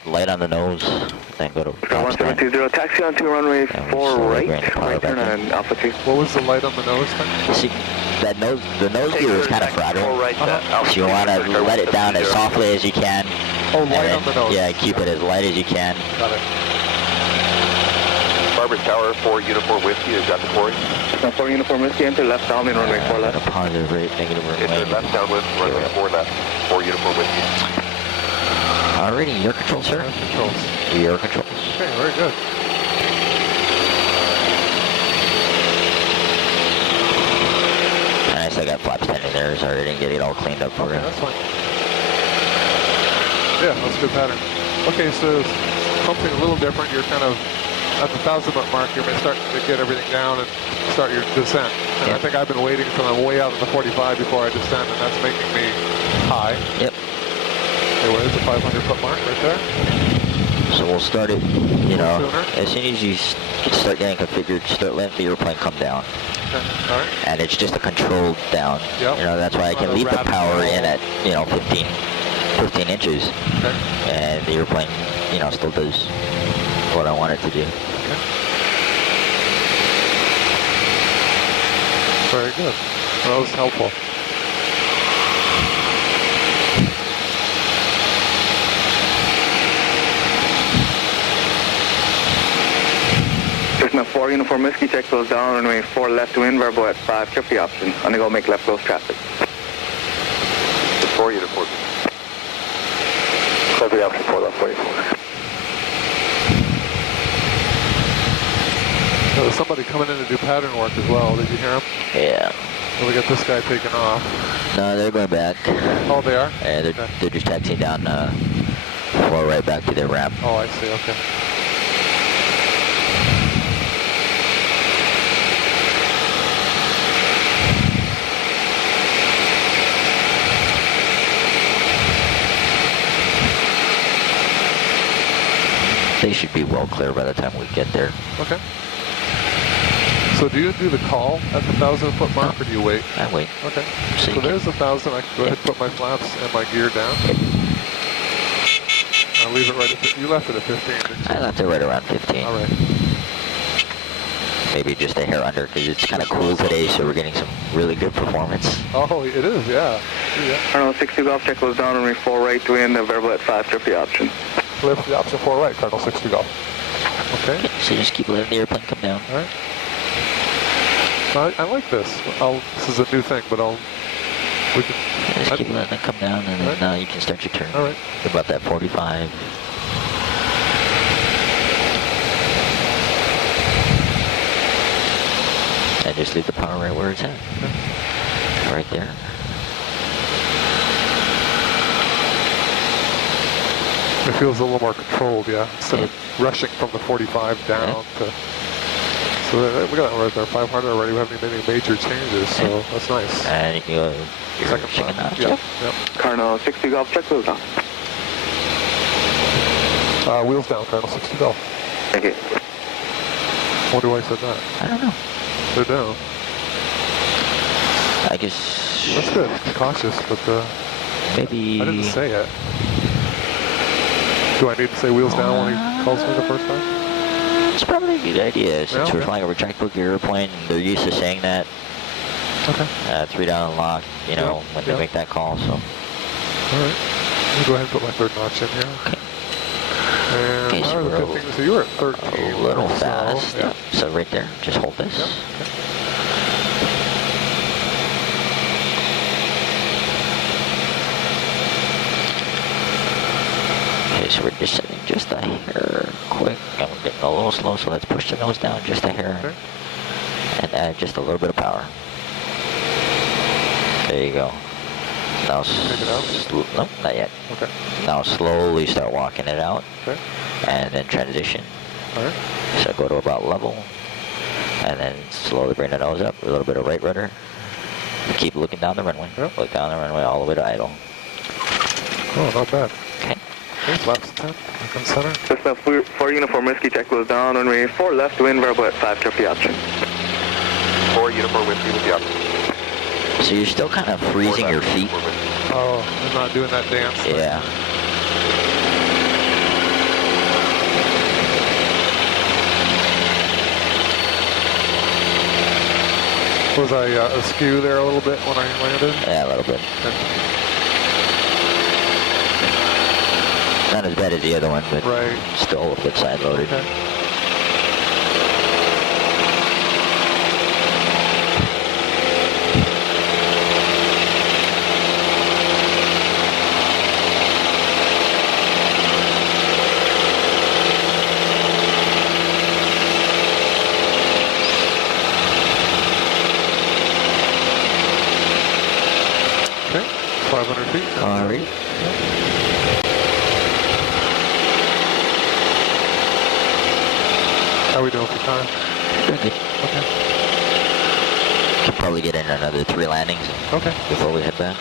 light on the nose. Then go to flaps 10. 1720, taxi onto runway 4 right, right turn on Alpha 2. What was the light on the nose thing? See, that nose, the nose gear is kind of fragile. Right, So you want to let it down as softly as you can. Oh, light on the nose. Yeah, keep it as light as you can. Got it. Barbara Tower, 4 Uniform Whiskey, is that the quarry? 4 Uniform Whiskey, enter left downwind, runway 4 left. A positive rate, negative Enter runway. left downwind, runway 4 left, 4 Uniform Whiskey. Alrighty, your control, sir. Controls. Your controls. Okay, very good. And I still got flaps 10 in there. Sorry, I didn't get it all cleaned up for Okay, you. that's fine. Yeah, that's a good pattern. Okay, so something a little different. You're kind of at the 1,000-foot mark. You're starting to get everything down and start your descent. And I think I've been waiting until I'm way out at the 45 before I descend, and that's making me high. Yep. Okay, where's the 500-foot mark right there? So we'll start it, you know, Sooner. as soon as you start getting configured, start letting the airplane come down. Okay, all right. And it's just a controlled down. Yep. You know, that's why I can Not a leave the rapid power roll. in at, you know, 15 inches. Okay. And the airplane, you know, still does what I want it to do. Okay. Very good. That was helpful. Cessna 4 Uniform Whiskey, check goes down, runway 4 left to wind, verbo at 5, trip the option. On the go, make left close traffic. 4 Uniform. Close the option 4 left 44. There was somebody coming in to do pattern work as well. Did you hear him? Yeah. Well, we got this guy taken off. No, they're going back. Oh, they are? And Okay. they're just taxiing down 4 right back to their ramp. Oh, I see. Okay. They should be well clear by the time we get there. Okay. So do you do the call at the 1,000-foot mark, or do you wait? I wait. Okay. So you So can- there's 1,000. I can go ahead and put my flaps and my gear down. I'll leave it right at you left it at 15. Didn't you? I left it right around 15. All right. Maybe just a hair under because it's kind of cool today, so we're getting some really good performance. Oh, it is, yeah. Yeah. Colonel 60 Golf, check goes down, runway 4 right to wind, verbo at 5, trip the option. Lift the option 4 right, Cardinal 60 Golf. Okay. So just keep letting the airplane come down. All right. I like this. This is a new thing, but we can. Just keep letting it come down, and then you can start your turn. All right. About that 45. And just leave the power right where it's at. Right there. It feels a little more controlled, yeah. Instead of rushing from the 45 down to. So we got it right there, 500 already. We haven't made any major changes, so that's nice. And you can go your Second chicken flat. notch. Yep. Yep. Colonel 60 Golf, check goes down. Wheels down, Cardinal 60 Golf. Thank you. Wonder why I said that. I don't know. They're down. I guess That's good. Cautious, but maybe. I didn't say it. Do I need to say wheels down when he calls me the first time? It's probably a good idea since Yeah, we're okay. flying a retractable gear airplane. They're used to saying that. Okay. 3 down lock, you know, Yeah, when they yeah. make that call. So. All right. Let me go ahead and put my third notch in here. Okay. And Okay, so how are the we're 15? So you were at 13. A little so, fast. Yeah. Yep. So right there, just hold this. Yep. Okay, so we're descending just a hair quick. And we're getting a little slow, so let's push the nose down just a hair. Okay. And add just a little bit of power. There you go. Now, Take it out? nope, not yet. Okay. Now slowly start walking it out. Okay. And then transition. All right. So go to about level. And then slowly bring the nose up. A little bit of right rudder. Keep looking down the runway. Yep. Look down the runway all the way to idle. Oh, not bad. Okay. Okay, flaps 10. Back on center. Cessna 4 Uniform Whiskey, check goes down, runway 4 left to wind, verbo at 5, trip the option. 4 Uniform Whiskey with the option. So you're still kind of freezing your feet. Oh, I'm not doing that dance. thing. Yeah. Was I askew there a little bit when I landed? Yeah, a little bit. Not as bad as the other one, but Right. still a little bit side loaded. Okay. 500 feet. All right. How are we doing for time? Doing good. Okay. Could probably get in another 3 landings Okay. before we head back.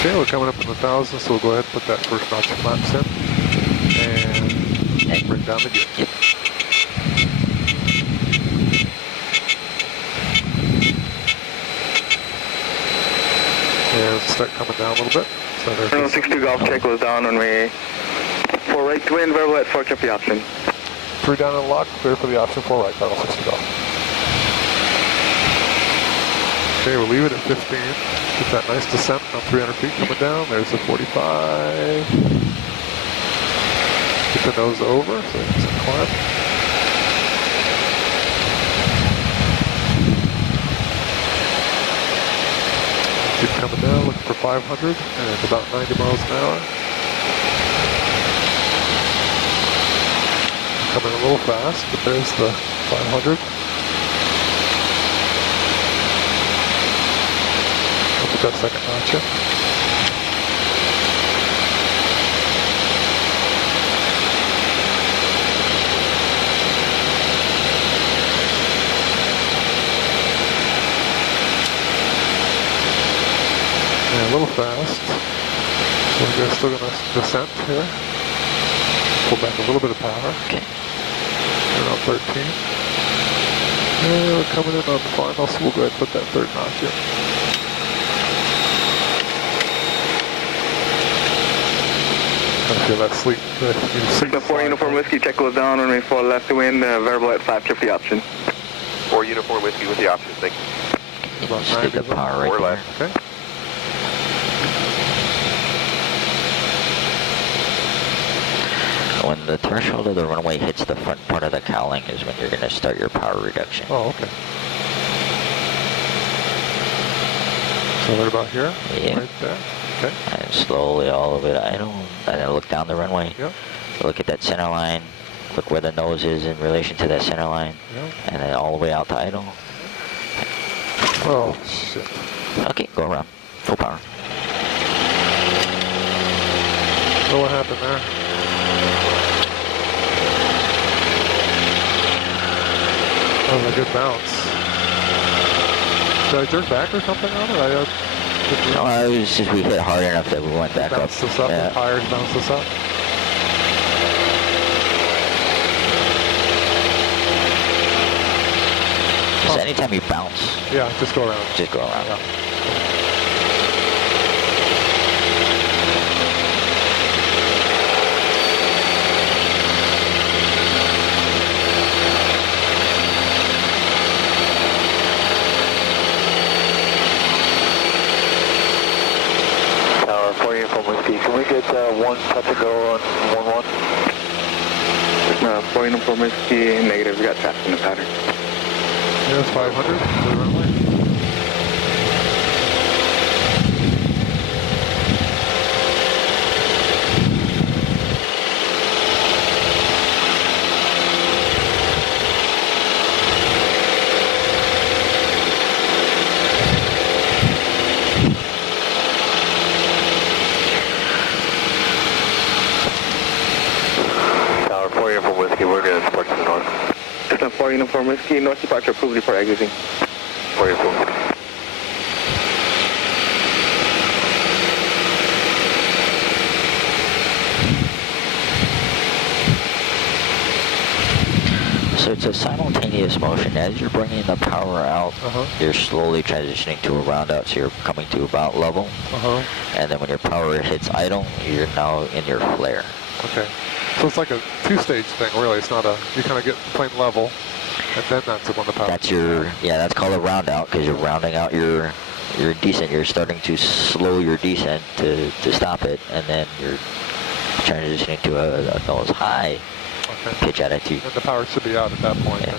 Okay, we're coming up in the 1,000, so we'll go ahead and put that first notch of flaps in and bring down the gear. Yep. And start coming down a little bit. So there's 62 Golf check was down on me. 4 right to wind, verbal at 4, check the option. 3 down and lock, clear for the option 4 right, Cardinal 60 Golf. Okay, we'll leave it at 15. Get that nice descent on 300 feet coming down. There's the 45. Get the nose over, so it's a climb. Keep coming down, looking for 500, and about 90 miles an hour. Coming a little fast, but there's the 500. Put that second notch in. And a little fast. So we're still going to descent here. Pull back a little bit of power. Okay. Around 13. And we're coming in on the final, so we'll go ahead and put that third notch in. I feel that sleep. Signal 4 Uniform Whiskey, check goes down, runway 4 left to wind, verbal at 5, check the option. 4 Uniform Whiskey with the option, thank you. About Just leave the 90 power right 4 there. left. Okay. When the threshold of the runway hits the front part of the cowling is when you're going to start your power reduction. Oh, okay. So right about here? Yeah. Right there? Okay. And slowly all of it idle. And then look down the runway. Yep. Look at that center line. Look where the nose is in relation to that center line. Yep. And then all the way out to idle. Oh, shit. Okay, go around. Full power. So what happened there? That was a good bounce. Did I jerk back or something on it? No, it was just we hit hard enough that we went back up. Bounced us up, Yeah. the tires bounced us up. Just anytime you bounce, Yeah, just go around. just go around. Yeah. Tower 4 Uniform Whiskey, can we get 1 touch and go on 1-1? 4 Uniform Whiskey, negative, we got trapped in the pattern. There's 500 to the runway. Tower 4 Uniform Whiskey, we're going to depart to the north. 4 Uniform Whiskey, north departure, approved for exiting. 4 Uniform. it's a simultaneous motion. As you're bringing the power out, you're slowly transitioning to a round out, so you're coming to about level. And then when your power hits idle, you're now in your flare. Okay. So it's like a two-stage thing, really. It's not a, you kind of get plane level, and then that's when the power. That's your, yeah, that's called a round out, because you're rounding out your descent. You're starting to slow your descent to stop it, and then you're transitioning to a nose high pitch attitude. And the power should be out at that point. Yeah.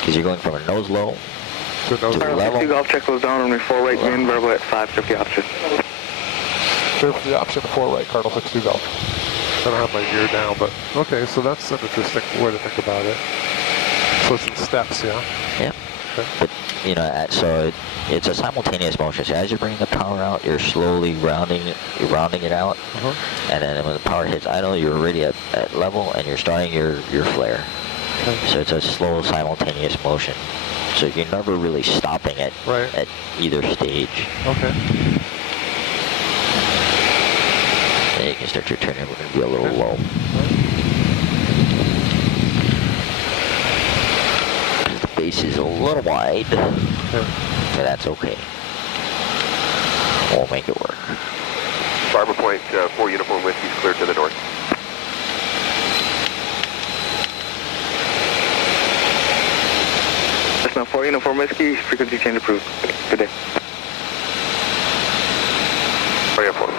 Because you're going from a nose low to a level. 2 Golf check goes down, runway 4 right, wind, verbal at 550 option. Clear for the option 4 right, Cardinal 62 Golf. I don't have my gear down, but okay, so that's an interesting way to think about it. So it's in steps, yeah? Yeah. Okay. But, you know, so it's a simultaneous motion. So as you're bringing the power out, you're slowly rounding it out. And then when the power hits idle, you're already at level, and you're starting your flare. Okay. So it's a slow simultaneous motion. So you're never really stopping it at either stage. Okay. Then you can start your turning. We're going to be a little low. The base is a little wide, but that's okay. We'll make it work. Barber Point, 4 Uniform Whiskey is clear to the north. That's now 4 Uniform Whiskey, frequency change approved. Good day. 4 Uniform.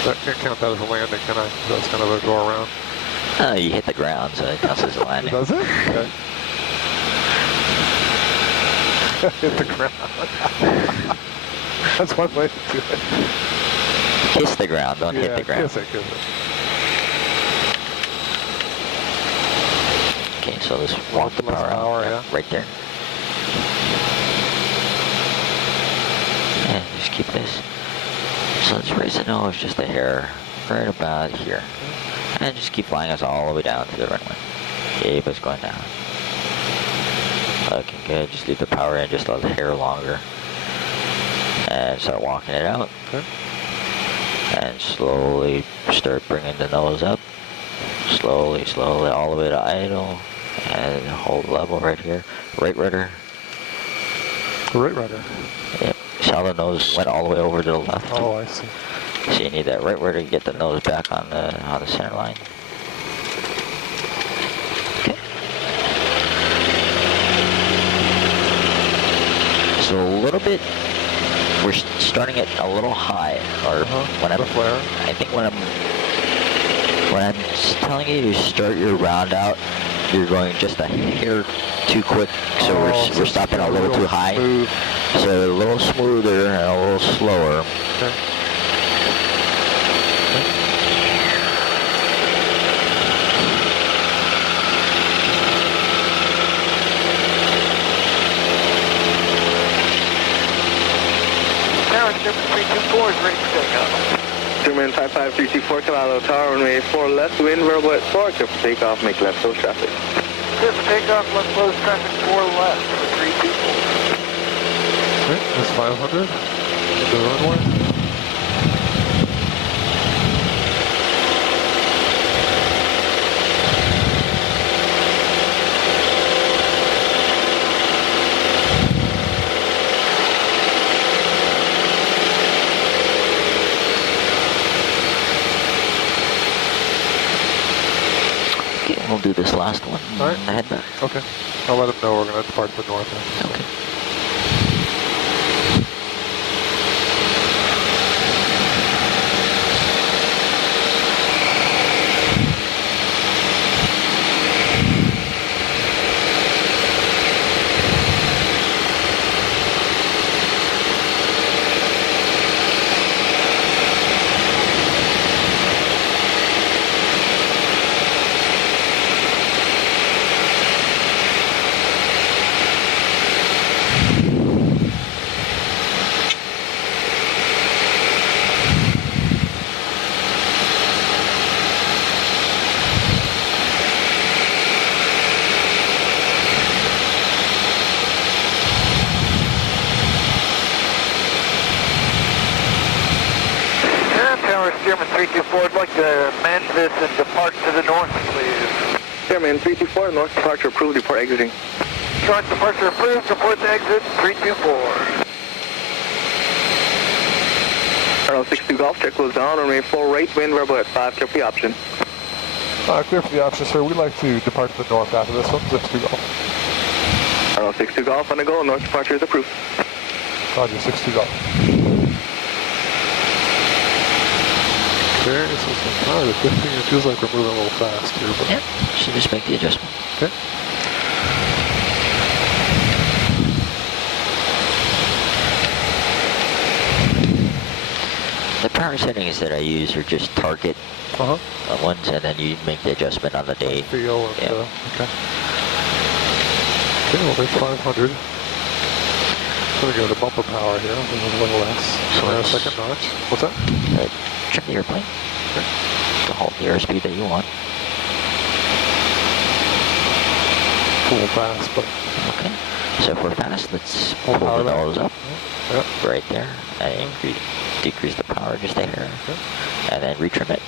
I can't count that as a landing, can I? That's kind of a go around. You hit the ground, so it counts as a landing. Does it? Okay. Hit the ground. That's one way to do it. Kiss the ground, don't hit the ground. Kiss it. Okay, so let's walk the power out. Right there. And just keep this. So let's raise the nose just a hair, right about here. And just keep flying us all the way down to the runway. Keep us going down. Looking good, just leave the power in just a hair longer. And start walking it out. Okay. And slowly start bringing the nose up. Slowly, all the way to idle. And hold level right here. Right rudder. Right rudder. Yep. Saw the nose went all the way over to the left. Oh, I see. So you need that right rudder to get the nose back on the center line. Okay. So a little bit, we're starting it a little high, or when I'm flare. I think when I'm telling you to start your round out, you're going just a hair too quick, so we're stopping a little too high. Smooth. So a little smoother and a little slower. Okay. Tower 7324 is ready for takeoff. German 55324, Calalo Tower, runway 4 left, wind, verbal at 4, clear for takeoff, make left, close traffic. Clear for takeoff, left close traffic 4 left for 324. Okay, that's 500. The runway. Okay, we'll do this last one and head back. Okay. I'll let them know we're going to depart the north end. Okay. Chairman 324, I'd like to amend this and depart to the north, please. Chairman 324, north departure approved, report exiting. North departure approved, report the exit 324. Arrow 62 Golf, check close down, runway 4 right, wind verbal at 5, clear for the option. Clear for the option, sir. We'd like to depart to the north after this one. 62 Golf. Arrow 62 Golf on the go, north departure is approved. Roger, 62 Golf. There is some power to 15. It feels like we're moving a little fast here. But Yep, should just make the adjustment. okay. The power settings that I use are just target ones, and then you make the adjustment on the day. Feel and, Yeah. okay. Okay, well, there's 500. So we go to bumper power here, a little less. So So a let's- second notch. What's that? Trim the airplane to hold the airspeed that you want. A little fast, but Okay, so if we're fast, let's Full pull power the back. nose up yeah. right there, and decrease the power just a hair, and then retrim it.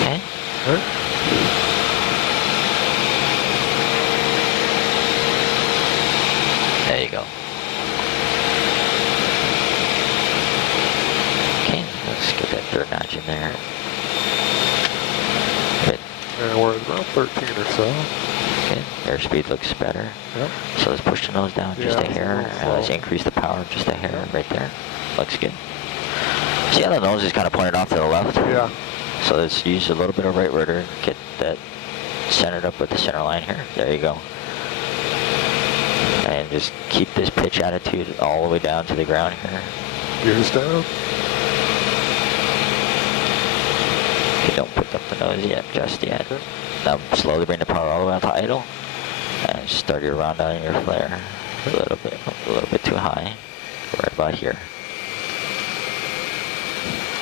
Okay. All right. There you go. Okay, let's get that third notch in there. Good. And we're at around 13 or so. Okay, airspeed looks better. Yep. So let's push the nose down just Yeah, a it's a hair, little and let's slow. increase the power just a hair right there. Looks good. See how the nose is kind of pointed off to the left? Yeah. So let's use a little bit of right rudder, get that centered up with the center line here. There you go. And just keep this pitch attitude all the way down to the ground here. Gears down. Okay, don't pick up the nose yet, just yet. Okay. Now slowly bring the power all the way out to idle. And start your round down your flare. A little bit too high. Right about here.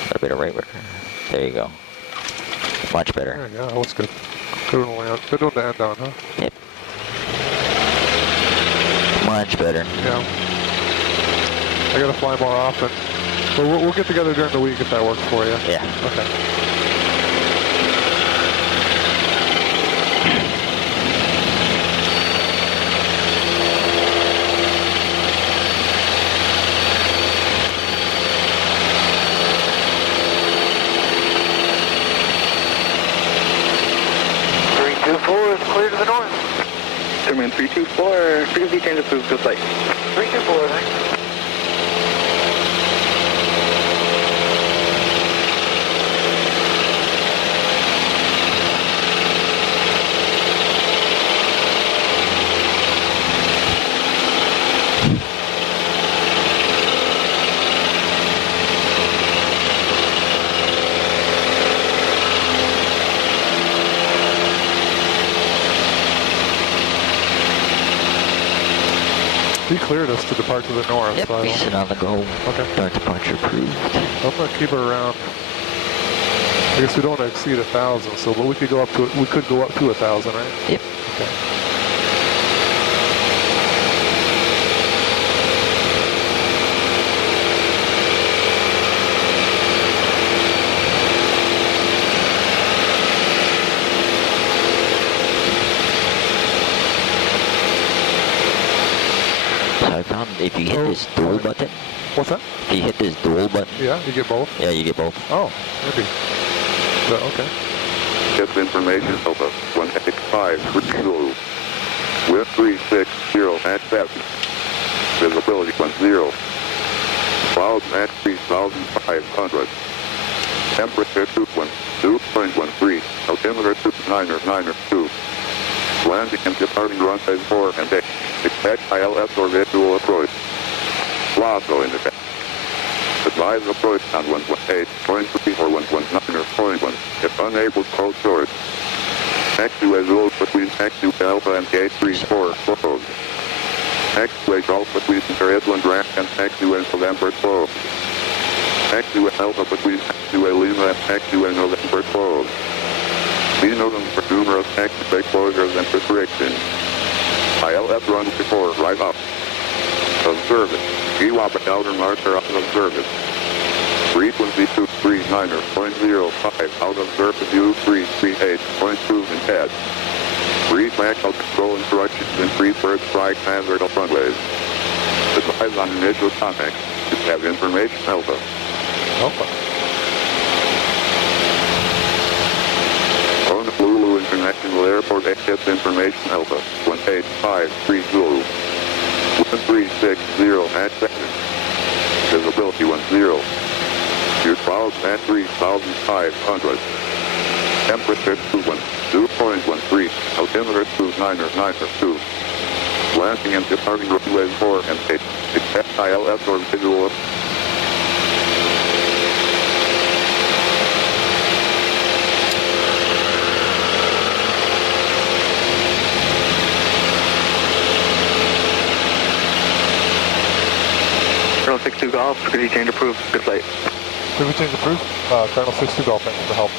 A little bit of right rudder. There you go. Much better. There you go. That looks good. Good one to land. Good one to end on, huh? Yep. Much better. Yeah. I gotta fly more often. We'll get together during the week if that works for you. Yeah. Okay. Is clear to the north. Chairman 324, frequency change approved, go flight. 324, thanks. He cleared us to depart to the north. Yep, So I we don't- sit on the go. Okay. North departure approved. I'm gonna keep it around. I guess we don't want to exceed 1,000, so but we could go up to 1,000, right? Yep. Okay. So I found if you hit this dual button, What's that? if you hit this dual button, Yeah, you get both. yeah, you get both. Oh, maybe. So, okay. This information Alpha 18532 with 360 at 7. Visibility 10. Cloud at 3,500. Temperature 2.13. Altimeter 2 Landing and departing runways 4 and 8. Expect ILS or visual approach. Lasso indicator. Advise approach on 118.3 or 119 or 0.1 if unable to hold short. X2 is rolled between X2 Alpha and Gate 34 closed. X2 is rolled between Headland Ramp and X2 in November closed. X2 Alpha between X2 Lima and X2 in November closed. Be noted for numerous X2 closures and restrictions. ILS run before right up. Observe it. GWAP outer marker unobserved. Frequency 239.05 out observed view 338.2 in head. Free backhoe control instructions and free bird strike hazard of runways. Advise on initial contact. Just have information Alpha. Alpha. On the Lulu International Airport access information Alpha 18530 1360 at 7. Visibility 10. Your clouds at 3,500. Temperature 2.13. Altimeter 299.2. Landing and departing runways 4 and 8. Expect ILS or visual. Colonel 62 Golf, could you change approved? Good flight. Did we change approved? Colonel 62 Golf, thanks for the help.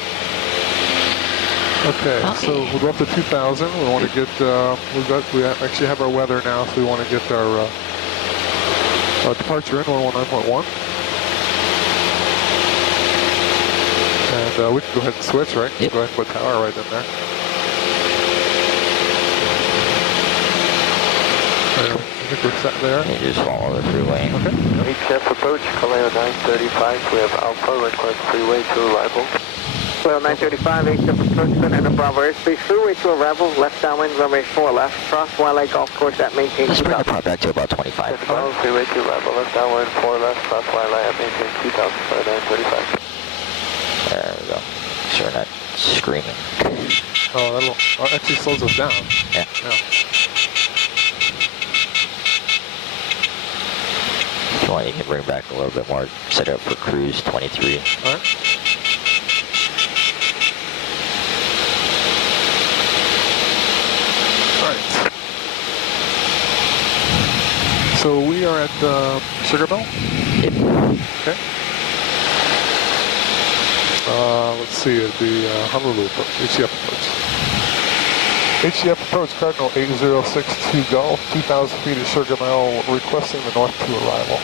Okay, so we'll go up to 2,000. We want to get, we actually have our weather now, so we want to get our departure in 119.1. And we can go ahead and switch, right? Yep. Go ahead and put power right in there. I think we're set there. You just follow the freeway. Okay. HF approach, Kaleo 935. We have Alpha, request freeway to arrival. Kaleo 935, HF approach, center Bravo airspace, freeway to arrival, left downwind, runway 4 left, cross Wildlight Golf Course at maintain Let's bring the 2000. prop back to about 25. Freeway to arrival, left downwind, 4 left, cross Wildlight at maintain 2000, 935. There we go. So we're not screaming. Oh, that'll actually slows us down. Yeah. If you want, you can bring back a little bit more. Set up for cruise 23. All right. So we are at Sugar Bell? Yep. Okay. Let's see, it'd be Honolulu approach, HCF approach. HCF approach, Cardinal 8062 Golf, 2,000 feet at Sugar Bell, requesting the north 2 arrival.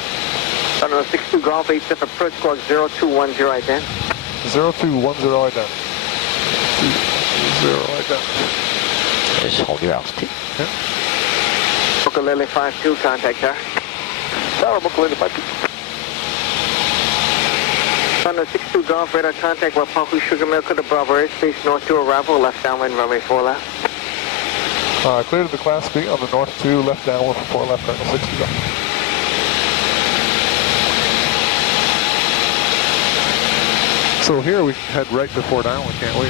Cardinal 62 Golf, HF approach, squawk 0210 ident. 0210 ident. 20 ident. Just hold your altitude. Okay. Ukulele 52, contact her. Tower, Ukulele 52. Cardinal 62 Golf, radar contact, Wapahu Sugar Mill, to the Bravo airspace, north 2 arrival, left downwind, runway 4 left. Clear to the Class B on the north 2, left downwind for 4 left, Cardinal 60 Golf. So here we can head right to Fort Island, can't we?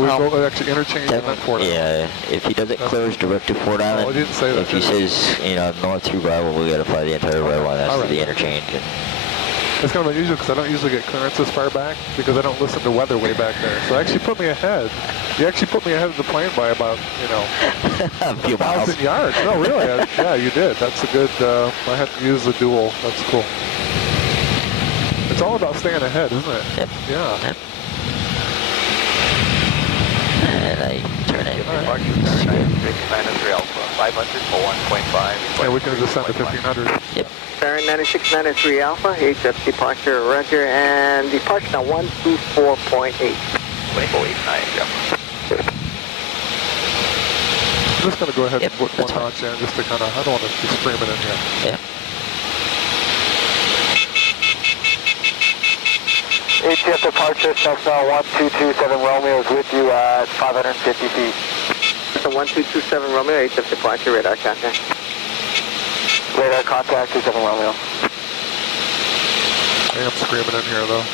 We go actually interchange and then Fort Island. Yeah, if he doesn't clear us direct to Fort Island, I didn't say that. if he says, north through Bravo, we gotta fly the entire right line, that's the interchange. And it's kind of unusual because I don't usually get clearance this far back because I don't listen to weather way back there. So actually put me ahead. You actually put me ahead of the plane by about, a few 1,000 yards. No, really? Yeah, you did. That's a good, I had to use the dual. That's cool. It's all about staying ahead, isn't it? Yep. Yeah. Yep. And I turn it. Departure 9693 Alpha, 500 for 1.5. And we can descend to 1,500. Yep. Baron 9693 Alpha, HF departure, roger, and departure now 124.8. 2489, yeah. I'm just going to go ahead Yep, and put one that's notch in just to kind of, I don't want to be screaming in here. Yeah. HF departure, Cessna 1227 Romeo is with you at 550 feet. So 1227 Romeo, HF departure, radar contact. Radar contact 27 Romeo. I am screaming in here though.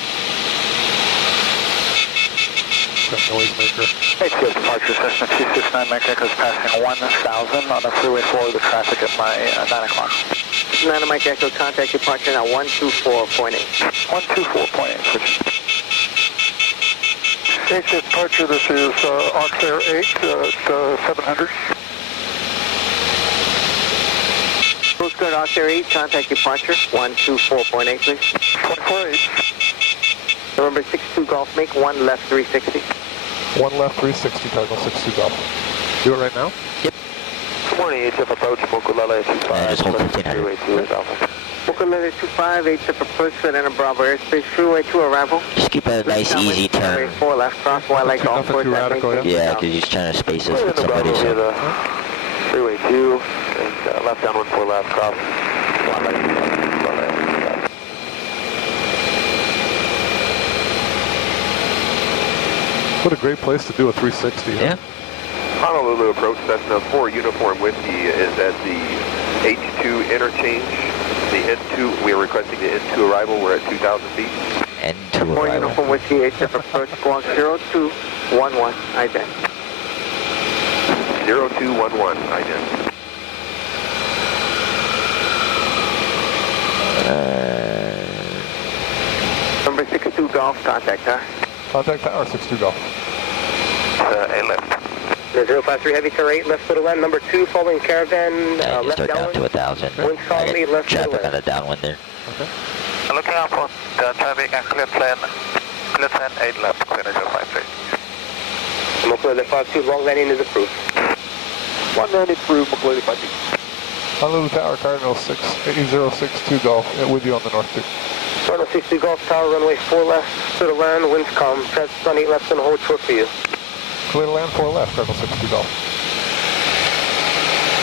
That noisemaker. HF departure, Cessna 269 Mike Echo's passing 1,000 on the freeway 4 with traffic at my 9 o'clock. 9 Mike Echo, contact departure now 124.8. 124.8, switch. HF departure, this is Oxair 8 at 700. Coast Guard Oxair 8, contact departure 124.8, please. 24.8. November 62 Golf, make 1 left 360. 1 left 360, Cardinal 62 Golf. Do it right now? Yep. Good morning, HF approach, Mokulele 25. Just hold 1500. Freeway 2 is Alpha. Mokulele 25, 8 Zipper approach, Savannah Bravo airspace, Freeway 2 arrival. Just keep a nice easy turn. 4 left, cross Wildlife Golf Course. Yeah, because he's trying to space us with somebody. Via the Freeway 2, and left downwind 4 left, cross Wildlife. What a great place to do a 360. Yeah. Honolulu approach, Cessna 4 Uniform Whiskey is at the H2 interchange. The N2, we are requesting the N2 arrival. We're at 2,000 feet. N2 4 arrival. Uniform Whiskey, HF approach, squawk 0211, ident. 0211, ident. Number 62 Golf, contact tower. Contact tower, 62 Golf. A left. 053 heavy turn 8, left to the land, number 2, following caravan, Just left start down downwind. to 1,000. Wind calm I lead, get left to the traffic on left. the downwind there. Okay. Looking out for the traffic and clear plan 8 left, clear 053. Mokulele 52, long landing is approved. One landing through Mokulele 52. Honolulu Tower, Cardinal 8062 Golf, with you on the north 2. Cardinal 62 Golf Tower, runway 4 left, to the land, winds calm, traffic on 8 left and hold short for you. Clear to land 4 left, Cardinal 62 Golf.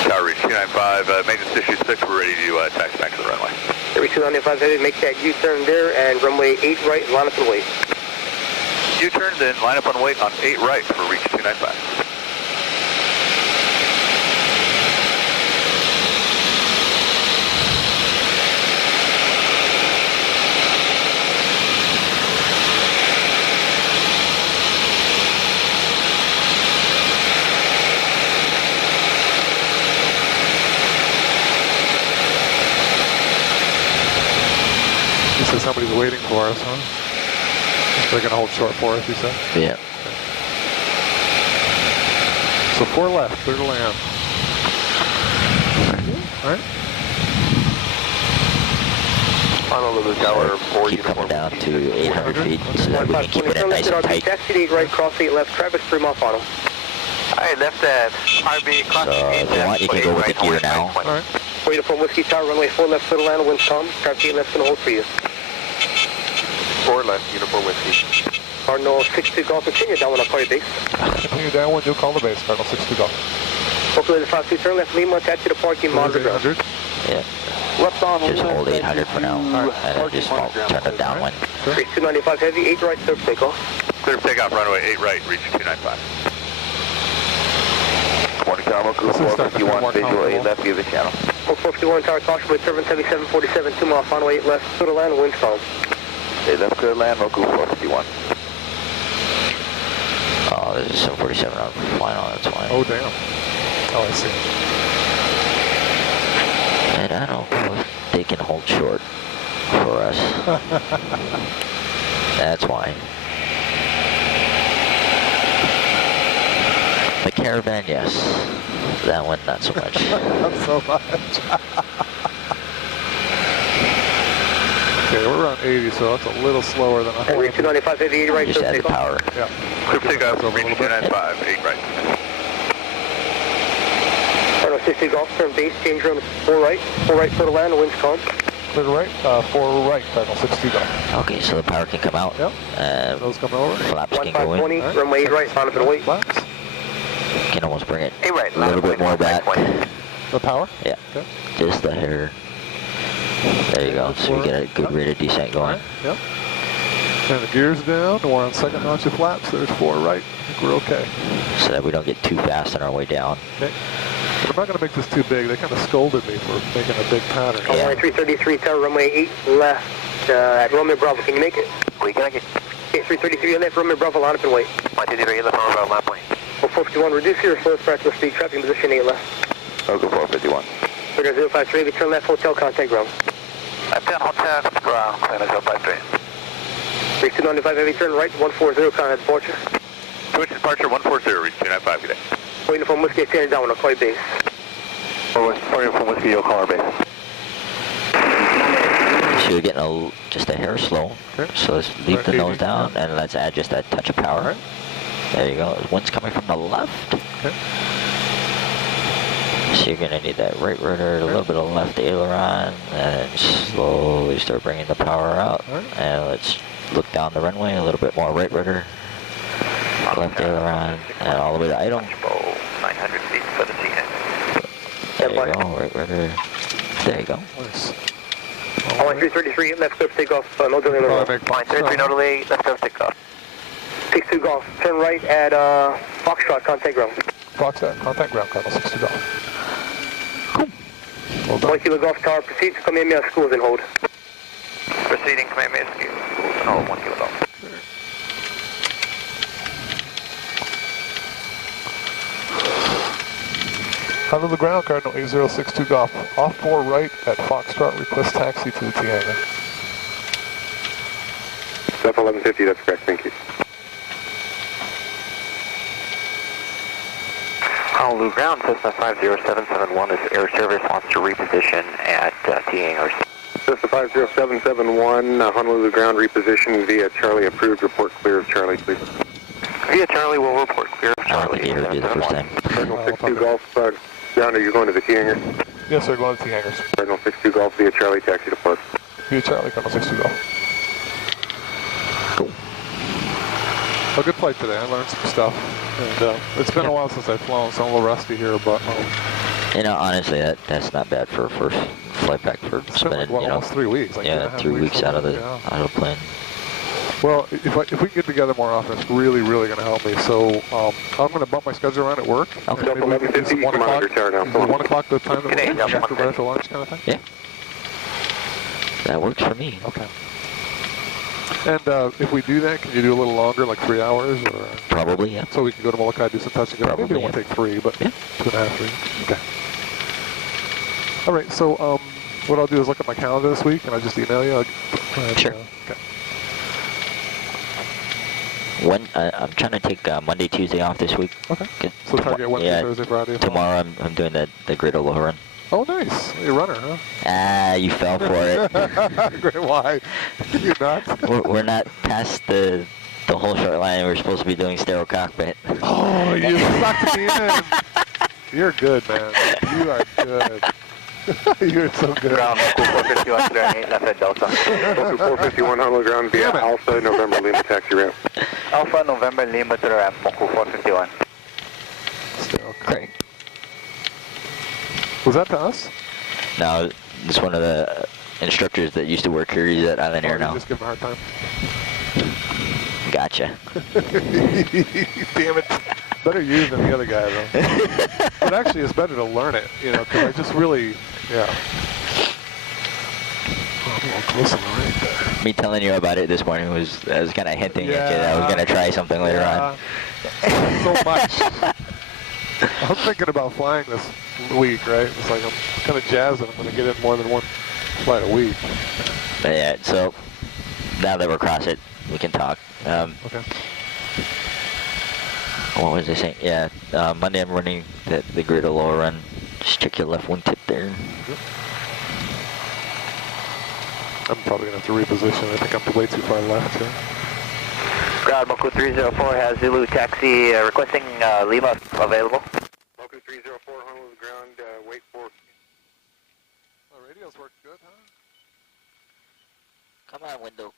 Tower reach 295, maintenance issue 6, we're ready to taxi back to the runway. Every 295 heavy, make that U-turn there, and runway 8 right, line up and wait. U-turn, then line up on wait on 8 right for reach 295. He said somebody's waiting for us, huh? They're going to hold short for us, he said? Yeah. So 4 left, clear to land. All right. Honolulu Tower 4 Keep Uniform. coming down to 800 feet so that we can keep it nice and tight. Taxi 8 right, cross 8 left, traffic 3 mile final. Alright, left at RB, cross So if you want, you can go with the gear now. All right. 4 Uniform Whiskey Tower, runway 4 left, to the land, winds calm, traffic 8 left and hold for you. 4 left, Uniform Whiskey. Cardinal 62 Golf, continue downwind on Quarry Base. Continue downwind, you'll call the base, Cardinal 62 Golf. Mokulele 52, turn left, Lima, attach to the parking, monitor ground. 800. Yeah. Left on, Just hold 800 for now. And then just turn it downwind. 295 heavy, 8 right, third takeoff. Clear for takeoff, runway 8 right, reach 295. Morning, Tower, This is starting to feel more 451, visual 8 comfortable. left, give the channel. 451 Tower, caution with turbine heavy 747, 2 mile final, 8 left, to the land, winds calm. 8 left, clear land, Moku 451. Oh, this is 747 on final, that's why. Oh, damn. Oh, I see. And I don't know if they can hold short for us. That's why. The caravan, yes. That one, not so much. Not so much. Okay, we're around 80, so that's a little slower than I And reach thought. 295 heavy, 8 right, Just third add the takeoff. power. Yeah. Clear for takeoff, Over a reach little bit. 295, 8 right. Cardinal 60 Golf, turn base, change room 4 right, to the land, winds calm. Clear to right, 4 right, Cardinal 62 Golf. Okay, so the power can come out. Yep. And Those coming over. flaps can go in. 1520, runway 8 right, line up and wait. Flaps. Can almost bring it 8 right, a little bit more back. The power? Yeah, Okay. just the hair. There you go. So we get a good rate of descent going. Yep. And the gear's down. We're on second notch of flaps. There's 4 right. I think we're okay. So that we don't get too fast on our way down. Okay. But I'm not going to make this too big. They kind of scolded me for making a big pattern. Yeah. Runway 333, Tower, runway 8 left, at Romeo Bravo. Can you make it? We can get Okay, 333 left, Romeo Bravo, line up and wait. 123 left on our lap lane. 451, reduce your slowest practical speed, traffic position 8 left. Moku 451. Clear 053, heavy, turn left, hotel, contact ground. Left 10 hotel, ground, clear 053. Reach 295, heavy, turn right, 140, contact departure. Switch departure 140, reach 295 today. Waiting for Whiskey, standing down on Quarry Base. For from Whiskey, you'll call our base. So you're getting just a hair slow. Okay. So let's leave Right, the nose 80, down yeah. and let's add just that touch of power. Right. There you go. The wind's coming from the left. Okay. So you're going to need that right rudder, a little bit of left aileron, and slowly start bringing the power out. And let's look down the runway, a little bit more right rudder, left aileron, and all the way to idle. 900 feet for the TN. There you go, right rudder. There you go. Nice. Line 333, left cliff takeoff, no delay. Line 33, no delay, left cliff takeoff. 62 Golf, turn right at Foxtrot, contact ground. Foxtrot, contact ground, Colonel 62 Golf. Cool. Well done. 1 Kilo Golf Tower, proceed to Kamehameha Schools and hold. Proceeding Kamehameha Schools and hold 1 Kilo Golf. Out of the ground, Cardinal 8062 Golf. Off 4 right at Foxtrot, request taxi to the T-hangar. Step 1150, that's correct, thank you. Honolulu ground, Cessna 50771 is air service, wants to reposition at T-hangars. Cessna 50771, Honolulu ground reposition via Charlie approved, report clear of Charlie, please. Via Charlie, will report clear of Charlie. I think he heard you the first time. Cardinal 62 Golf, ground, are you going to the T-hangar? Yes, sir, going to the T-hangars. Cardinal 62 Golf via Charlie, taxi to Park. Via Charlie, Cardinal 62 Golf. Cool. A good flight today. I learned some stuff. And it's been a while since I've flown, so I'm a little rusty here, but... you know, honestly, that's not bad for a first flight back for spending, like, you know, almost 3 weeks. Like yeah, 3 weeks out of the plane. Well, if we can get together more often, it's really, really going to help me. So I'm going to bump my schedule around at work. Okay. Maybe we can do some 1 o'clock. Is 1 o'clock the time that we're after right after lunch kind of thing? Yeah. That works for me. Okay. And if we do that, can you do a little longer, like 3 hours? Or probably, yeah. So we can go to Molokai, do some touch and go. Maybe it won't take 3, but 2.5, 3. Okay. All right, so what I'll do is look at my calendar this week, and I'll just email you. Sure. Okay. I'm trying to take Monday, Tuesday off this week. Okay. So target Wednesday, Thursday, Friday. Tomorrow I'm doing the Great Aloha Run. Oh, nice. You're a runner, huh? Ah, you fell for it. Great. Why? You're not. We're not past the whole short line. We're supposed to be doing stereo cockpit. Oh, you sucked me in. You're good, man. You are good. You're so good. Ground, 451, clear 8, left at Delta. 451 Honolulu ground via Alpha, November, Lima, taxi ramp. Alpha, November, Lima to the ramp, Moku 451. Stereo Great. Was that to us? No, it's one of the instructors that used to work here. He's at Island Air now. Just give him a hard time. Gotcha. Damn it. Better you than the other guy, though. But actually, it's better to learn it, you know, because I just really, yeah. Oh, I'm a little close on the right there. Me telling you about it this morning I was kind of hinting at you that I was going to try something later on. So much. I'm thinking about flying this week, right? It's like I'm kind of jazzing. I'm going to get in more than one flight a week. But yeah, so now that we're across it, we can talk. Okay. What was I saying? Yeah, Monday I'm running the Great Aloha Run. Just check your left wingtip there. I'm probably going to have to reposition. I think I'm way too far left here. Ground, Moku 304 has Zulu taxi requesting Lima available. Moku 304, Honolulu ground, wait for... Oh, radios work good, huh? Come on, window.